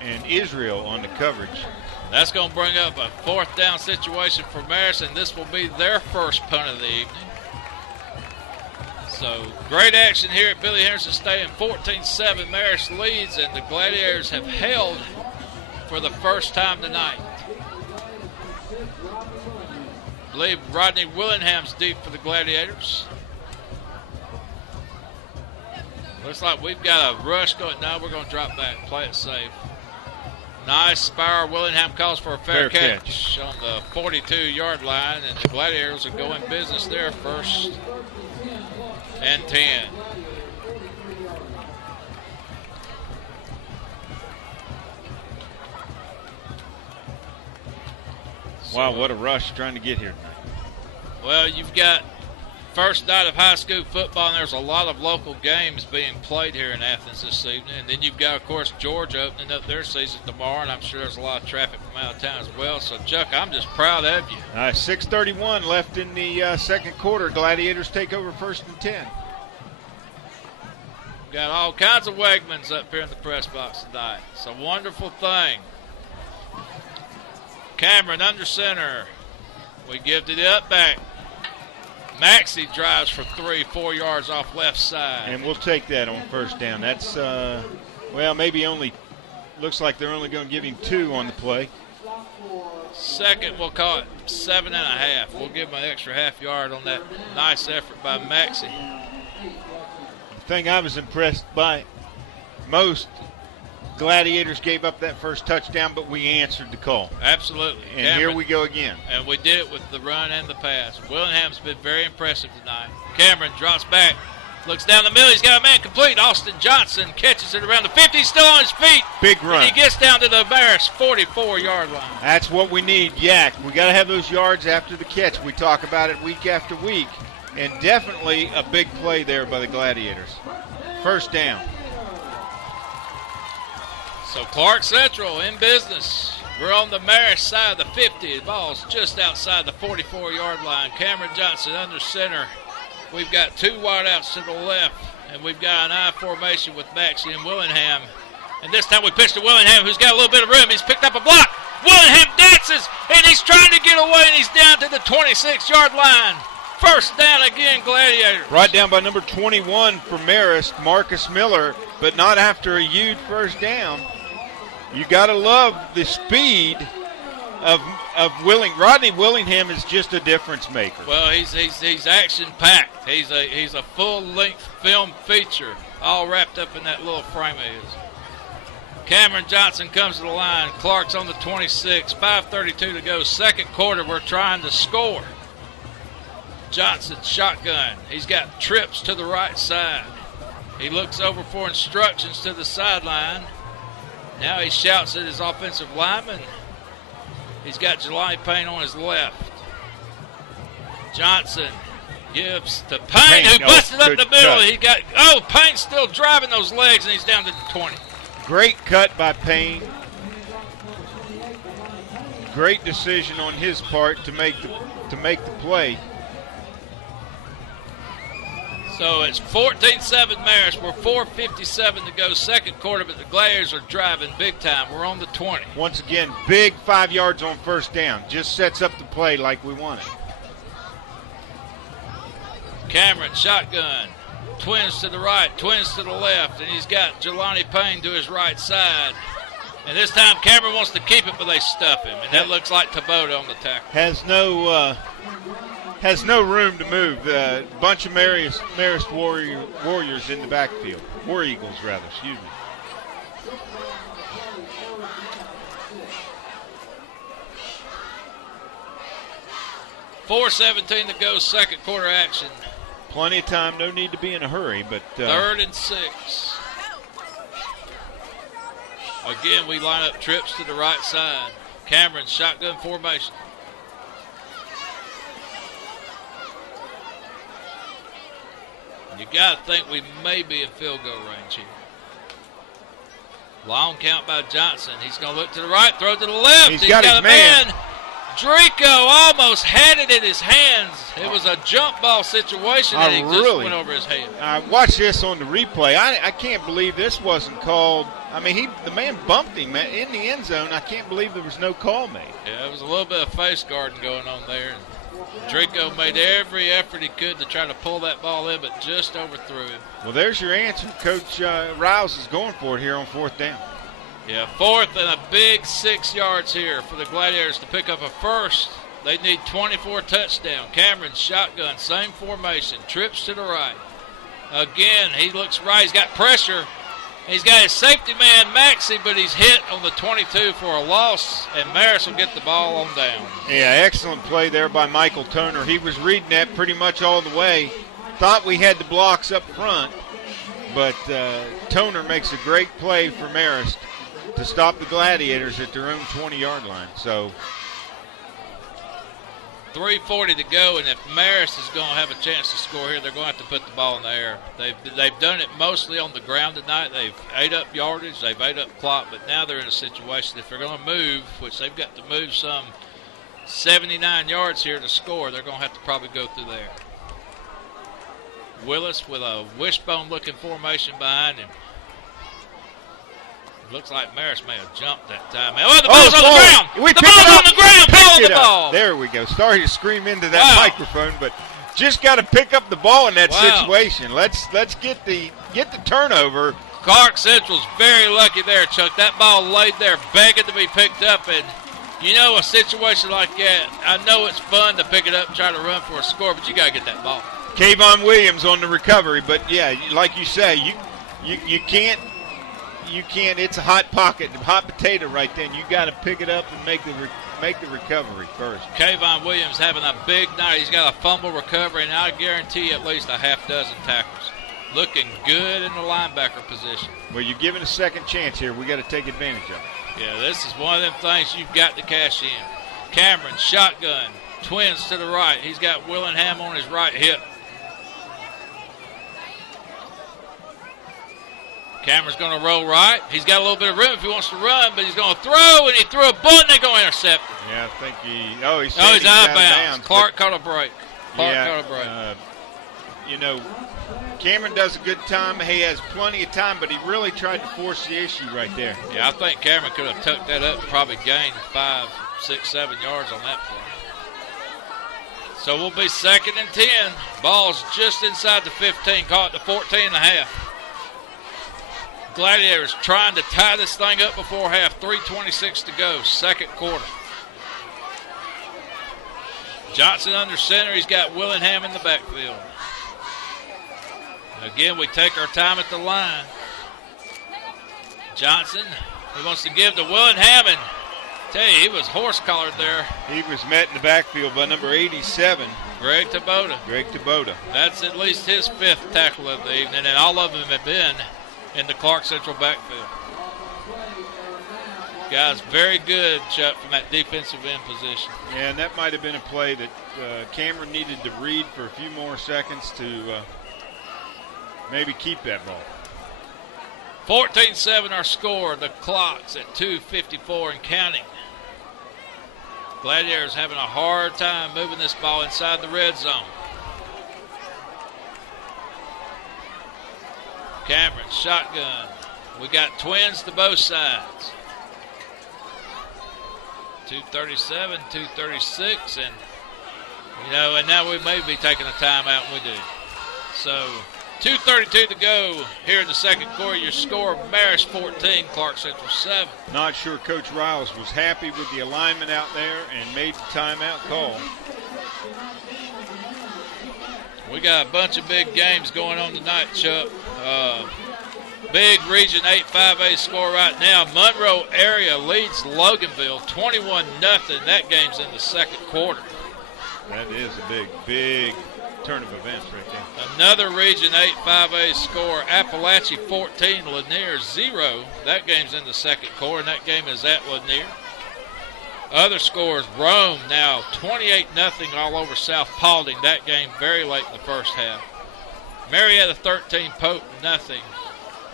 and Israel on the coverage. That's going to bring up a 4th down situation for Marist, and this will be their first punt of the evening. So great action here at Billy Henderson Stadium. 14-7, Marist leads, and the Gladiators have held for the first time tonight. I believe Rodney Willingham's deep for the Gladiators. Looks like we've got a rush going. Now we're going to drop back, play it safe. Nice spiral. Willingham calls for a fair catch on the 42-yard line, and the Gladiators will go in business there, 1st and 10. Wow, what a rush trying to get here tonight. Well, you've got first night of high school football, and there's a lot of local games being played here in Athens this evening. And then you've got, of course, Georgia opening up their season tomorrow, and I'm sure there's a lot of traffic from out of town as well. So, Chuck, I'm just proud of you. 6:31 left in the second quarter. Gladiators take over 1st and 10. Got all kinds of Wegmans up here in the press box tonight. It's a wonderful thing. Cameron under center. We give to the up back. Maxey drives for 3-4 yards off left side. And we'll take that on 1st down. That's, maybe only, looks like they're only going to give him 2 on the play. Second, we'll call it 7.5. We'll give him an extra half yard on that nice effort by Maxey. The thing I was impressed by most Gladiators gave up that first touchdown, but we answered the call. Absolutely. And here we go again. And we did it with the run and the pass. Willingham's been very impressive tonight. Cameron drops back, looks down the middle. He's got a man complete. Austin Johnson catches it around the 50. He's still on his feet. Big run. And he gets down to the Marist 44-yard line. That's what we need, Yak. We got to have those yards after the catch. We talk about it week after week. And definitely a big play there by the Gladiators. First down. So Clarke Central in business. We're on the Marist side of the 50. The ball's just outside the 44-yard line. Cameron Johnson under center. We've got two wideouts to the left, and we've got an I formation with Maxey and Willingham. And this time we pitch to Willingham, who's got a little bit of room. He's picked up a block. Willingham dances, and he's trying to get away, and he's down to the 26-yard line. First down again, Gladiators. Right down by number 21 for Marist, Marcus Miller, but not after a huge first down. You got to love the speed of Rodney Willingham is just a difference maker. Well, he's action-packed. He's a full-length film feature, all wrapped up in that little frame of his. Cameron Johnson comes to the line. Clarke's on the 26. 5:32 to go. Second quarter, we're trying to score. Johnson shotgun. He's got trips to the right side. He looks over for instructions to the sideline. Now he shouts at his offensive lineman. He's got Jelani Payne on his left. Johnson gives to Payne, who busted up the middle. He got Payne's still driving those legs, and he's down to the 20. Great cut by Payne. Great decision on his part to make the play. So it's 14-7 Marist. We're 4:57 to go second quarter, but the Gladiators are driving big time. We're on the 20. Once again, big 5 yards on first down. Just sets up the play like we want it. Cameron, shotgun. Twins to the right, twins to the left, and he's got Jelani Payne to his right side. And this time Cameron wants to keep it, but they stuff him. And that looks like Taboda on the tackle. Has no room to move. Bunch of Marist Warriors in the backfield. War Eagles, rather. Excuse me. $4:17 to go, second quarter action. Plenty of time. No need to be in a hurry, but 3rd and 6. Again, we line up trips to the right side. Cameron, shotgun formation. You got to think we may be in field goal range here. Long count by Johnson. He's going to look to the right, throw to the left. He's got his a man. Draco almost had it in his hands. It was a jump ball situation, and he just went over his head. Watch this on the replay. I can't believe this wasn't called. I mean, the man bumped him in the end zone. I can't believe there was no call made. Yeah, there was a little bit of face guarding going on there. Draco made every effort he could to try to pull that ball in, but just overthrew him. Well, there's your answer. Coach Riles is going for it here on fourth down. Yeah, fourth and a big 6 yards here for the Gladiators to pick up a first. They need 24 touchdowns. Cameron, shotgun, same formation, trips to the right. Again, he looks right. He's got pressure. He's got his safety man, Maxey, but he's hit on the 22 for a loss, and Marist will get the ball on down. Yeah, excellent play there by Michael Toner. He was reading that pretty much all the way. Thought we had the blocks up front, but Toner makes a great play for Marist to stop the Gladiators at their own 20-yard line. So 3:40 to go, and if Marist is going to have a chance to score here, they're going to have to put the ball in the air. They've done it mostly on the ground tonight. They've ate up yardage, they've ate up clock, but now they're in a situation, if they're going to move, which they've got to move some 79 yards here to score, they're going to have to probably go through there. Willis with a wishbone-looking formation behind him. Looks like Marist may have jumped that time. Oh, the ball's on the ground! The ball's on the ground! Ball the ball! There we go. Sorry to scream into that microphone, but just got to pick up the ball in that situation. Let's get the turnover. Clarke Central's very lucky there, Chuck. That ball laid there begging to be picked up, and you know, a situation like that, I know it's fun to pick it up and try to run for a score, but you got to get that ball. Kayvon Williams on the recovery, but yeah, like you say, you you can't. It's a hot pocket, hot potato right then. You got to pick it up and make the recovery first. Kayvon Williams having a big night. He's got a fumble recovery, and I guarantee at least a half dozen tackles. Looking good in the linebacker position. Well, you're given a second chance here. We got to take advantage of it. Yeah, this is one of them things you've got to cash in. Cameron, shotgun, twins to the right. He's got Willingham on his right hip. Cameron's going to roll right. He's got a little bit of room if he wants to run, but he's going to throw, and he threw a butt, and they're going to intercept it. Yeah, I think he's out of bounds. Clarke caught a break. Cameron does a good time. He has plenty of time, but he really tried to force the issue right there. Yeah, I think Cameron could have tucked that up and probably gained 5, 6, 7 yards on that play. So we'll be 2nd and 10. Ball's just inside the 15, caught at the 14.5. Gladiators trying to tie this thing up before half. 3:26 to go, second quarter. Johnson under center. He's got Willingham in the backfield. Again, we take our time at the line. Johnson, he wants to give to Willingham, and tell you, he was horse-collared there. He was met in the backfield by number 87. Greg Taboda. That's at least his 5th tackle of the evening, and all of them have been in the Clarke Central backfield. Guys, very good, Chuck, from that defensive end position. Yeah, and that might have been a play that Cameron needed to read for a few more seconds to maybe keep that ball. 14-7 our score. The clock's at 2:54 and counting. Gladiators having a hard time moving this ball inside the red zone. Cameron, shotgun. We got twins to both sides. 2:37, 2:36, and now we may be taking a timeout, and we do. So 2:32 to go here in the second quarter. Your score, Marist 14, Clarke Central 7. Not sure Coach Riles was happy with the alignment out there and made the timeout call. We got a bunch of big games going on tonight, Chuck. Big Region 8 5A score right now. Monroe area leads Loganville 21-0. That game's in the second quarter. That is a big turn of events right there. Another Region 8 5A score. Appalachia 14, Lanier 0. That game's in the second quarter, and that game is at Lanier. Other scores, Rome now 28-0 all over South Paulding. That game very late in the first half. Marietta 13, Pope 0.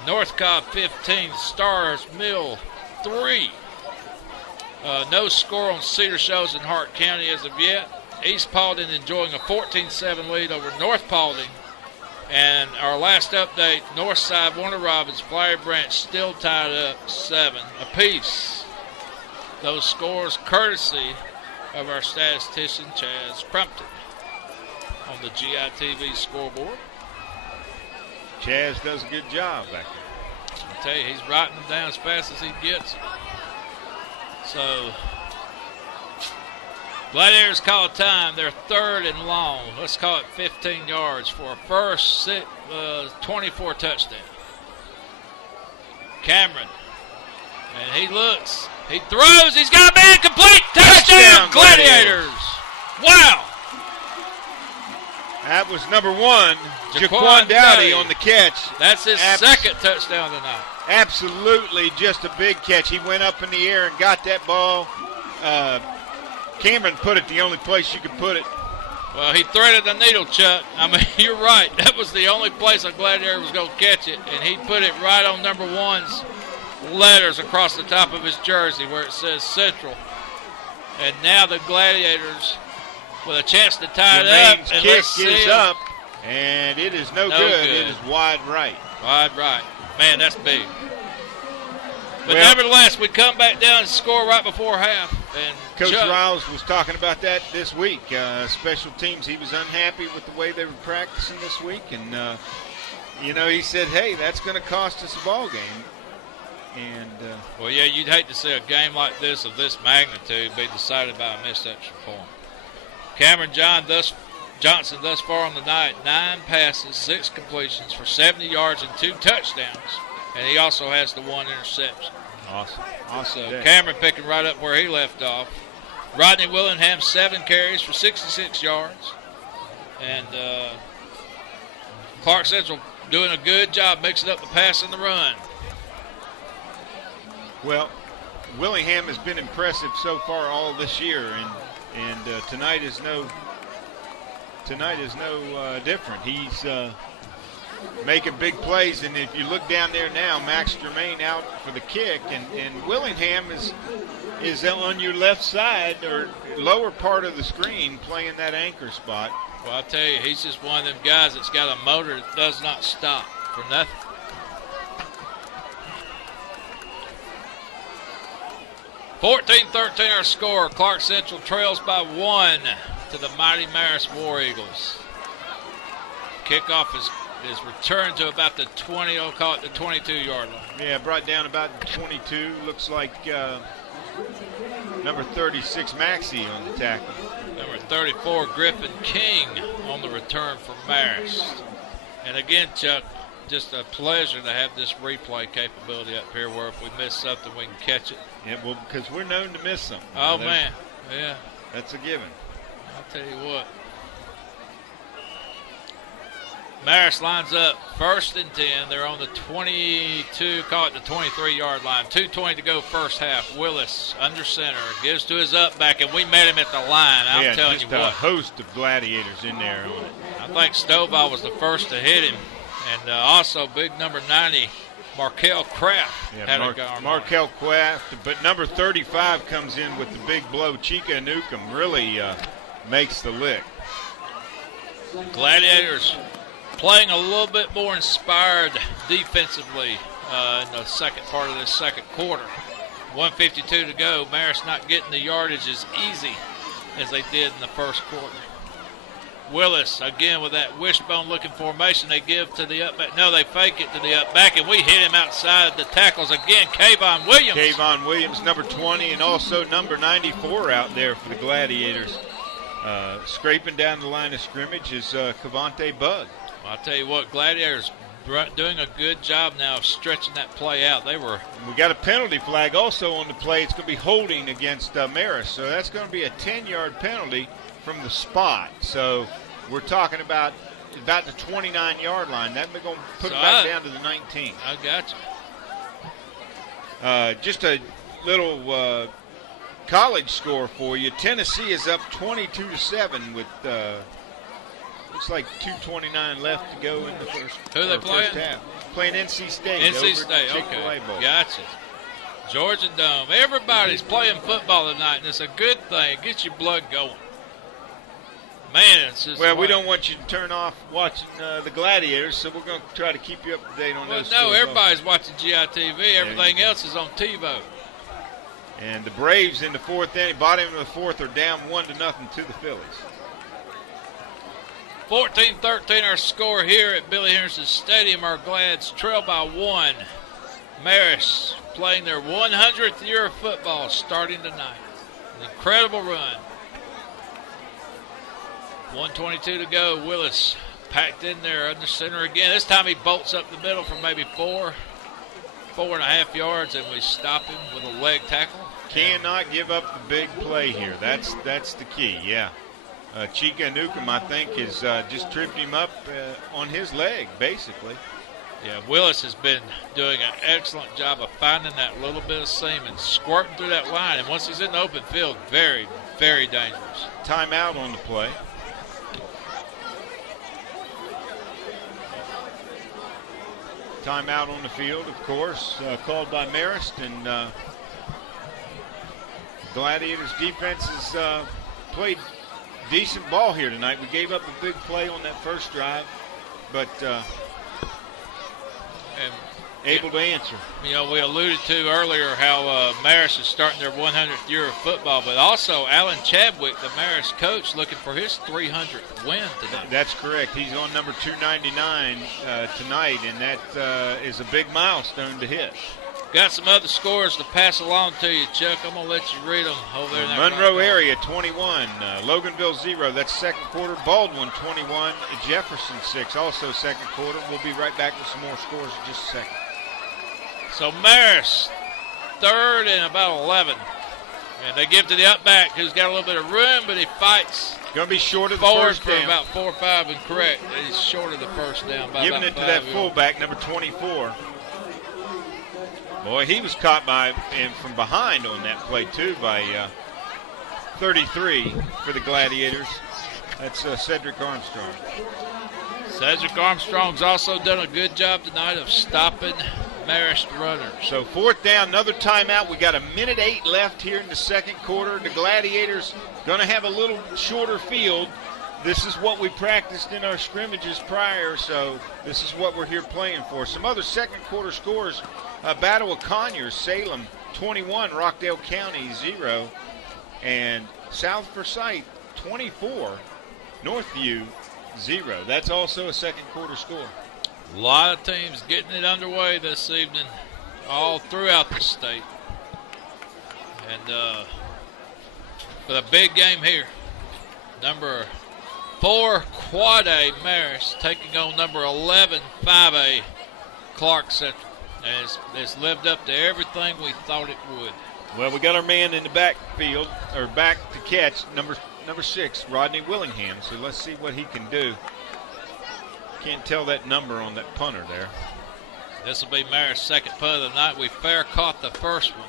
North Cobb 15, Stars Mill 3. No score on Cedar Shoals in Hart County as of yet. East Paulding enjoying a 14-7 lead over North Paulding. And our last update, Northside, Warner Robins, Flowery Branch still tied up 7 apiece. Those scores courtesy of our statistician, Chaz Crumpton, on the GITV scoreboard. Chaz does a good job back there. I tell you, he's writing them down as fast as he gets them. So, Gladiators call a time. They're 3rd and long. Let's call it 15 yards for a first 24 touchdown. Cameron, and he looks. He throws. He's got a man complete. Touchdown, Gladiators. Wow. That was number 1, Jaquan Dowdy on the catch. That's his second touchdown tonight. Absolutely just a big catch. He went up in the air and got that ball. Cameron put it the only place you could put it. Well, he threaded the needle, Chuck. I mean, you're right. That was the only place a Gladiator was going to catch it, and he put it right on number 1's letters across the top of his jersey where it says Central. And now the Gladiators with a chance to tie it up. And kick is up, and it is no good. It is wide right. Wide right. Man, that's big. But nevertheless, we come back down and score right before half. And Coach Riles was talking about that this week. Special teams, he was unhappy with the way they were practicing this week. And, he said, hey, that's going to cost us a ball game. And well, yeah, you'd hate to see a game like this of this magnitude be decided by a missed extra point. Cameron Johnson thus far on the night, 9 passes, 6 completions for 70 yards and 2 touchdowns. And he also has the 1 interception. Awesome. So day. Cameron picking right up where he left off. Rodney Willingham, 7 carries for 66 yards. And Clarke Central doing a good job mixing up the pass and the run. Well, Willingham has been impressive so far all this year, and tonight is no different. He's making big plays, and if you look down there now, Max Germain out for the kick, and Willingham is on your left side or lower part of the screen playing that anchor spot. Well, I'll tell you, he's just one of them guys that's got a motor that does not stop for nothing. (14-13) our score. Clarke Central trails by 1 to the mighty Marist War Eagles. Kickoff is returned to about the 20, I'll call it the 22-yard line. Yeah, brought down about 22. Looks like number 36, Maxey, on the tackle. Number 34, Griffin King on the return for Marist. And again, Chuck, just a pleasure to have this replay capability up here where if we miss something, we can catch it. Yeah, well, because we're known to miss something. Oh, man. Yeah. That's a given. I'll tell you what. Marist lines up 1st and 10. They're on the 22, call it the 23-yard line. 2:20 to go first half. Willis under center. Gives to his up back, and we met him at the line. I'm telling you what. Just a host of gladiators in there on it. I think Stovall was the first to hit him. And also big number 90, Markel Kraft. Yeah, Markel Kraft. But number 35 comes in with the big blow. Chica Newcomb really makes the lick. Gladiators playing a little bit more inspired defensively in the second part of this second quarter. 1:52 to go. Marist not getting the yardage as easy as they did in the first quarter. Willis, again, with that wishbone-looking formation they give to the up back. No, they fake it to the up back, and we hit him outside the tackles again. Kayvon Williams. Kayvon Williams, number 20, and also number 94 out there for the Gladiators. Scraping down the line of scrimmage is Cavante Bug. Well, I'll tell you what, Gladiators doing a good job now of stretching that play out. We got a penalty flag also on the play. It's going to be holding against Marist, so that's going to be a 10-yard penalty from the spot. So we're talking about the 29-yard line. That's going to put it back down to the 19. I got you. Just a little college score for you. Tennessee is up 22-7 with looks like 2:29 left to go in the first. Who are they playing? First half. Playing NC State. NC State, okay. Gotcha. Georgia Dome. Everybody's playing football tonight, and it's a good thing. It gets your blood going. Man, it's just. Well, we don't want you to turn off watching the Gladiators, so we're going to try to keep you up to date on those. No, everybody's watching GITV. Everything else is on TiVo. And the Braves in the fourth inning, bottom of the fourth, are down 1-0 to the Phillies. 14-13 our score here at Billy Henderson Stadium. Our Glads trail by 1. Marist playing their 100th year of football starting tonight. An incredible run. 1:22 to go. Willis packed in there under center again. This time he bolts up the middle for maybe 4.5 yards, and we stop him with a leg tackle. Cannot give up the big play here. That's the key, yeah. Chica Newcomb, I think, is just tripped him up on his leg, basically. Yeah, Willis has been doing an excellent job of finding that little bit of seam and squirting through that line. And once he's in the open field, very, very dangerous. Timeout on the play. Timeout on the field, of course, called by Marist. And Gladiators defense has played decent ball here tonight. We gave up a big play on that first drive, but able to answer. You know, we alluded to earlier how Marist is starting their 100th year of football, but also Alan Chadwick, the Marist coach, looking for his 300th win today. That's correct. He's on number 299 tonight, and that is a big milestone to hit. Got some other scores to pass along to you, Chuck. I'm going to let you read them over there. Monroe area, 21. Loganville, 0. That's second quarter. Baldwin, 21. Jefferson, 6. Also second quarter. We'll be right back with some more scores in just a second. So Marist, third and about 11. And they give to the up back who's got a little bit of room, but he fights. Going to be short of the forward first for down. about 4 or 5 and correct. He's short of the first down by Giving about it to 5 that yards. fullback, number 24. Boy, he was caught from behind on that play, too, by 33 for the Gladiators. That's Cedric Armstrong. Cedric Armstrong's also done a good job tonight of stopping Marist runners. So 4th down, another timeout. We got 1:08 left here in the second quarter. The Gladiators going to have a little shorter field. This is what we practiced in our scrimmages prior, so this is what we're here playing for. Some other second quarter scores. Battle of Conyers, Salem 21, Rockdale County 0, and South Forsyth 24, Northview 0. That's also a second quarter score. A lot of teams getting it underway this evening all throughout the state. And with a big game here. Number 4, Quad A Marist taking on number 11, 5A Clarke Central. And it's lived up to everything we thought it would. Well, we got our man in the backfield, or back to catch, number 6, Rodney Willingham. So let's see what he can do. Can't tell that number on that punter there. This will be Marist's second punt of the night. We fair caught the first one.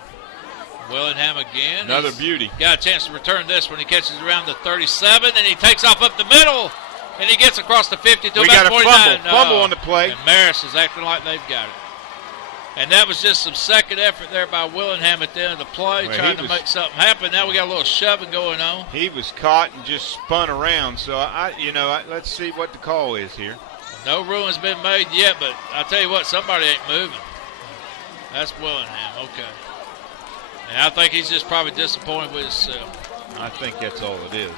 Willingham again. Another beauty. Got a chance to return this when he catches around the 37, and he takes off up the middle, and he gets across the 50 to we about got a 49. fumble on the play. And Marist is acting like they've got it. And that was just some second effort there by Willingham at the end of the play, trying to make something happen. Now we got a little shoving going on. He was caught and just spun around. So, let's see what the call is here. No ruin's been made yet, but I tell you what, somebody ain't moving. That's Willingham, okay. And I think he's just probably disappointed with himself. I think that's all it is.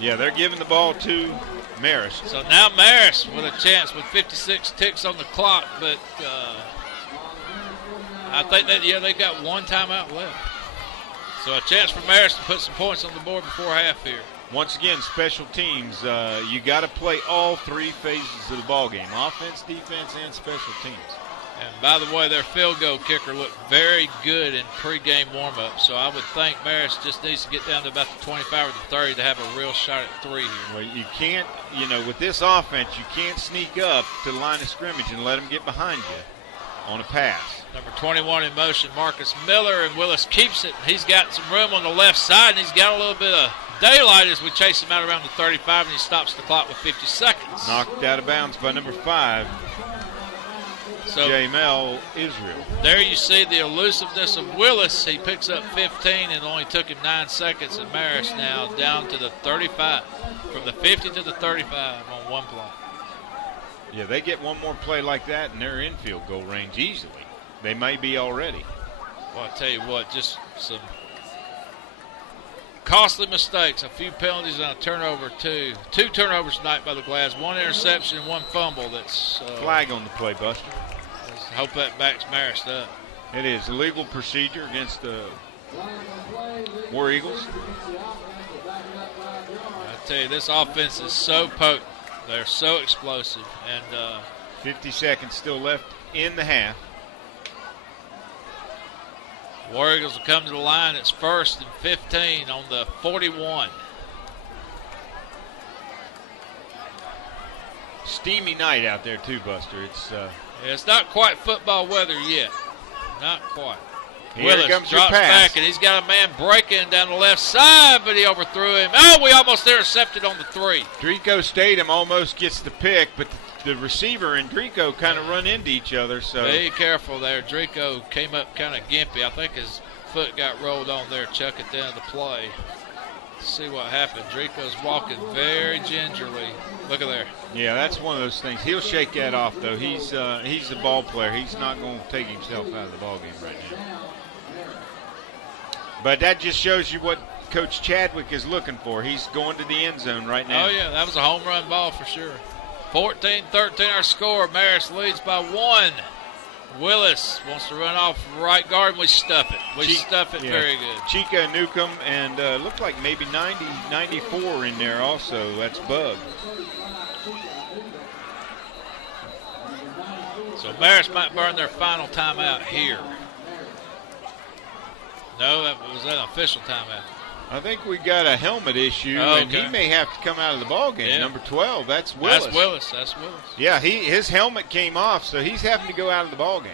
Yeah, they're giving the ball to Marist. So now Marist with a chance with 56 ticks on the clock, but I think that, they've got one timeout left. So a chance for Marist to put some points on the board before half here. Once again, special teams, you got to play all 3 phases of the ball game: offense, defense, and special teams. And by the way, their field goal kicker looked very good in pregame warm-up. So I would think Marist just needs to get down to about the 25 or the 30 to have a real shot at 3 here. Well, you can't, with this offense, you can't sneak up to the line of scrimmage and let them get behind you on a pass. Number 21 in motion, Marcus Miller, and Willis keeps it. He's got some room on the left side, and he's got a little bit of daylight as we chase him out around the 35, and he stops the clock with 50 seconds. Knocked out of bounds by number 5. So Jamel Israel. There you see the elusiveness of Willis. He picks up 15 and only took him 9 seconds. And Marist now down to the 35. From the 50 to the 35 on one play. Yeah, they get one more play like that and they're in field goal range easily. They may be already. Well, I tell you what, just some costly mistakes, a few penalties and a turnover too. 2 turnovers tonight by the Glads, 1 interception and 1 fumble. That's flag on the play, Buster. I hope that backs Marist up. It is legal procedure against the War Eagles. I tell you, this offense is so potent. They're so explosive. And 50 seconds still left in the half. War Eagles will come to the line. It's 1st and 15 on the 41. Steamy night out there too, Buster. It's not quite football weather yet. Not quite. Here Willis comes your drops pass. back, and he's got a man breaking down the left side, but he overthrew him. Oh, we almost intercepted on the 3. Drico Statham almost gets the pick, but the receiver and Drico kind of run into each other. So be careful there. Drico came up kind of gimpy. I think his foot got rolled on there, Chuck, at the end of the play. Let's see what happened. Drico's walking very gingerly. Look at there. Yeah, that's one of those things. He'll shake that off, though. He's the ball player. He's not going to take himself out of the ball game right now. But that just shows you what Coach Chadwick is looking for. He's going to the end zone right now. Oh, yeah, that was a home run ball for sure. 14-13 our score. Marist leads by 1. Willis wants to run off right guard, and we stuff it. We stuff it very good. Chica Newcomb and looked like maybe 94 in there also. That's Bug. So So Marist might burn their final timeout here. No, that was an official timeout. I think we got a helmet issue, and he may have to come out of the ball game. Yeah. Number 12, that's Willis. That's Willis. Yeah, his helmet came off, so he's having to go out of the ball game.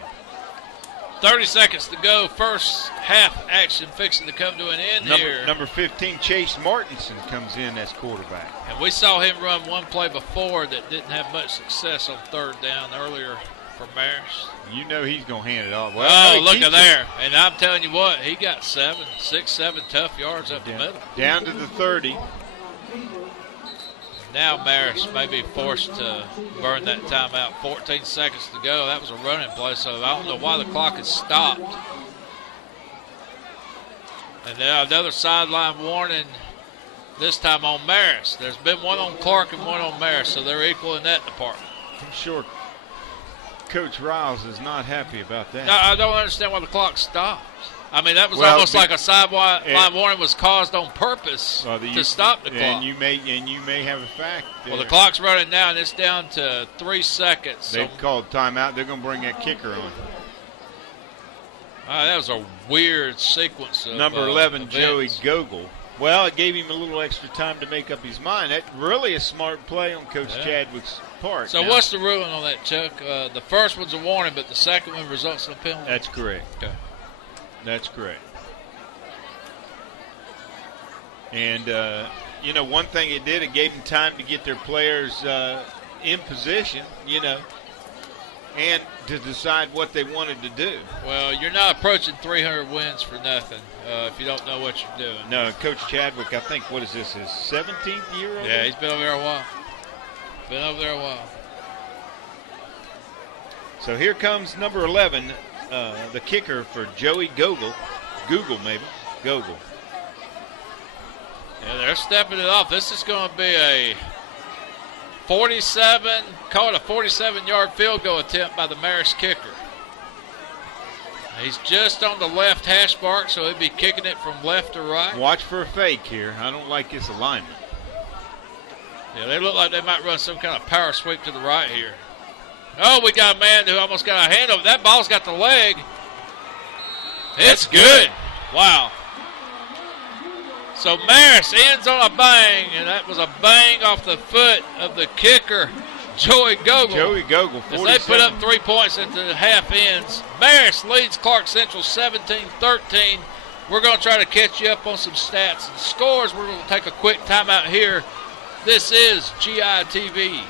30 seconds to go. First half action fixing to come to an end here. Number 15, Chase Martinson, comes in as quarterback. And we saw him run one play before that didn't have much success on third down earlier for Marist. You know he's going to hand it off. Well, look at there. And I'm telling you what, he got 7 tough yards up the middle. Down to the 30. Now Marist may be forced to burn that timeout. 14 seconds to go. That was a running play, so I don't know why the clock has stopped. And now another sideline warning, this time on Marist. There's been one on Clarke and one on Marist, so they're equal in that department. I'm sure Coach Riles is not happy about that. No, I don't understand why the clock stopped. I mean, that was almost like a sideline warning was caused on purpose to stop the clock. And you may have a fact. Well, the clock's running now, and it's down to 3 seconds. They've called timeout. They're going to bring that kicker on. That was a weird sequence of Number 11, events. Joey Gogol. Well, it gave him a little extra time to make up his mind. That's really a smart play on Coach Chadwick's part. So what's the ruling on that, Chuck? The first one's a warning, but the second one results in a penalty? That's correct. Okay. That's correct. And, one thing it did, it gave them time to get their players in position, and to decide what they wanted to do. Well, you're not approaching 300 wins for nothing if you don't know what you're doing. No, Coach Chadwick, I think, what is this, his 17th year over Yeah, he's been over there a while. So here comes number 11, the kicker for Joey Gogol. Gogol. Yeah, they're stepping it off. This is going to be a 47-yard field goal attempt by the Marist kicker. He's just on the left hash mark, so he'll be kicking it from left to right. Watch for a fake here. I don't like this alignment. Yeah, they look like they might run some kind of power sweep to the right here. Oh, we got a man who almost got a hand over. That ball's got the leg. It's good. Wow. So Marist ends on a bang, and that was a bang off the foot of the kicker, Joey Gogol. Joey Gogol, 47. As they put up 3 points at the half ends. Marist leads Clarke Central 17-13. We're going to try to catch you up on some stats and scores. We're going to take a quick timeout here. This is GITV.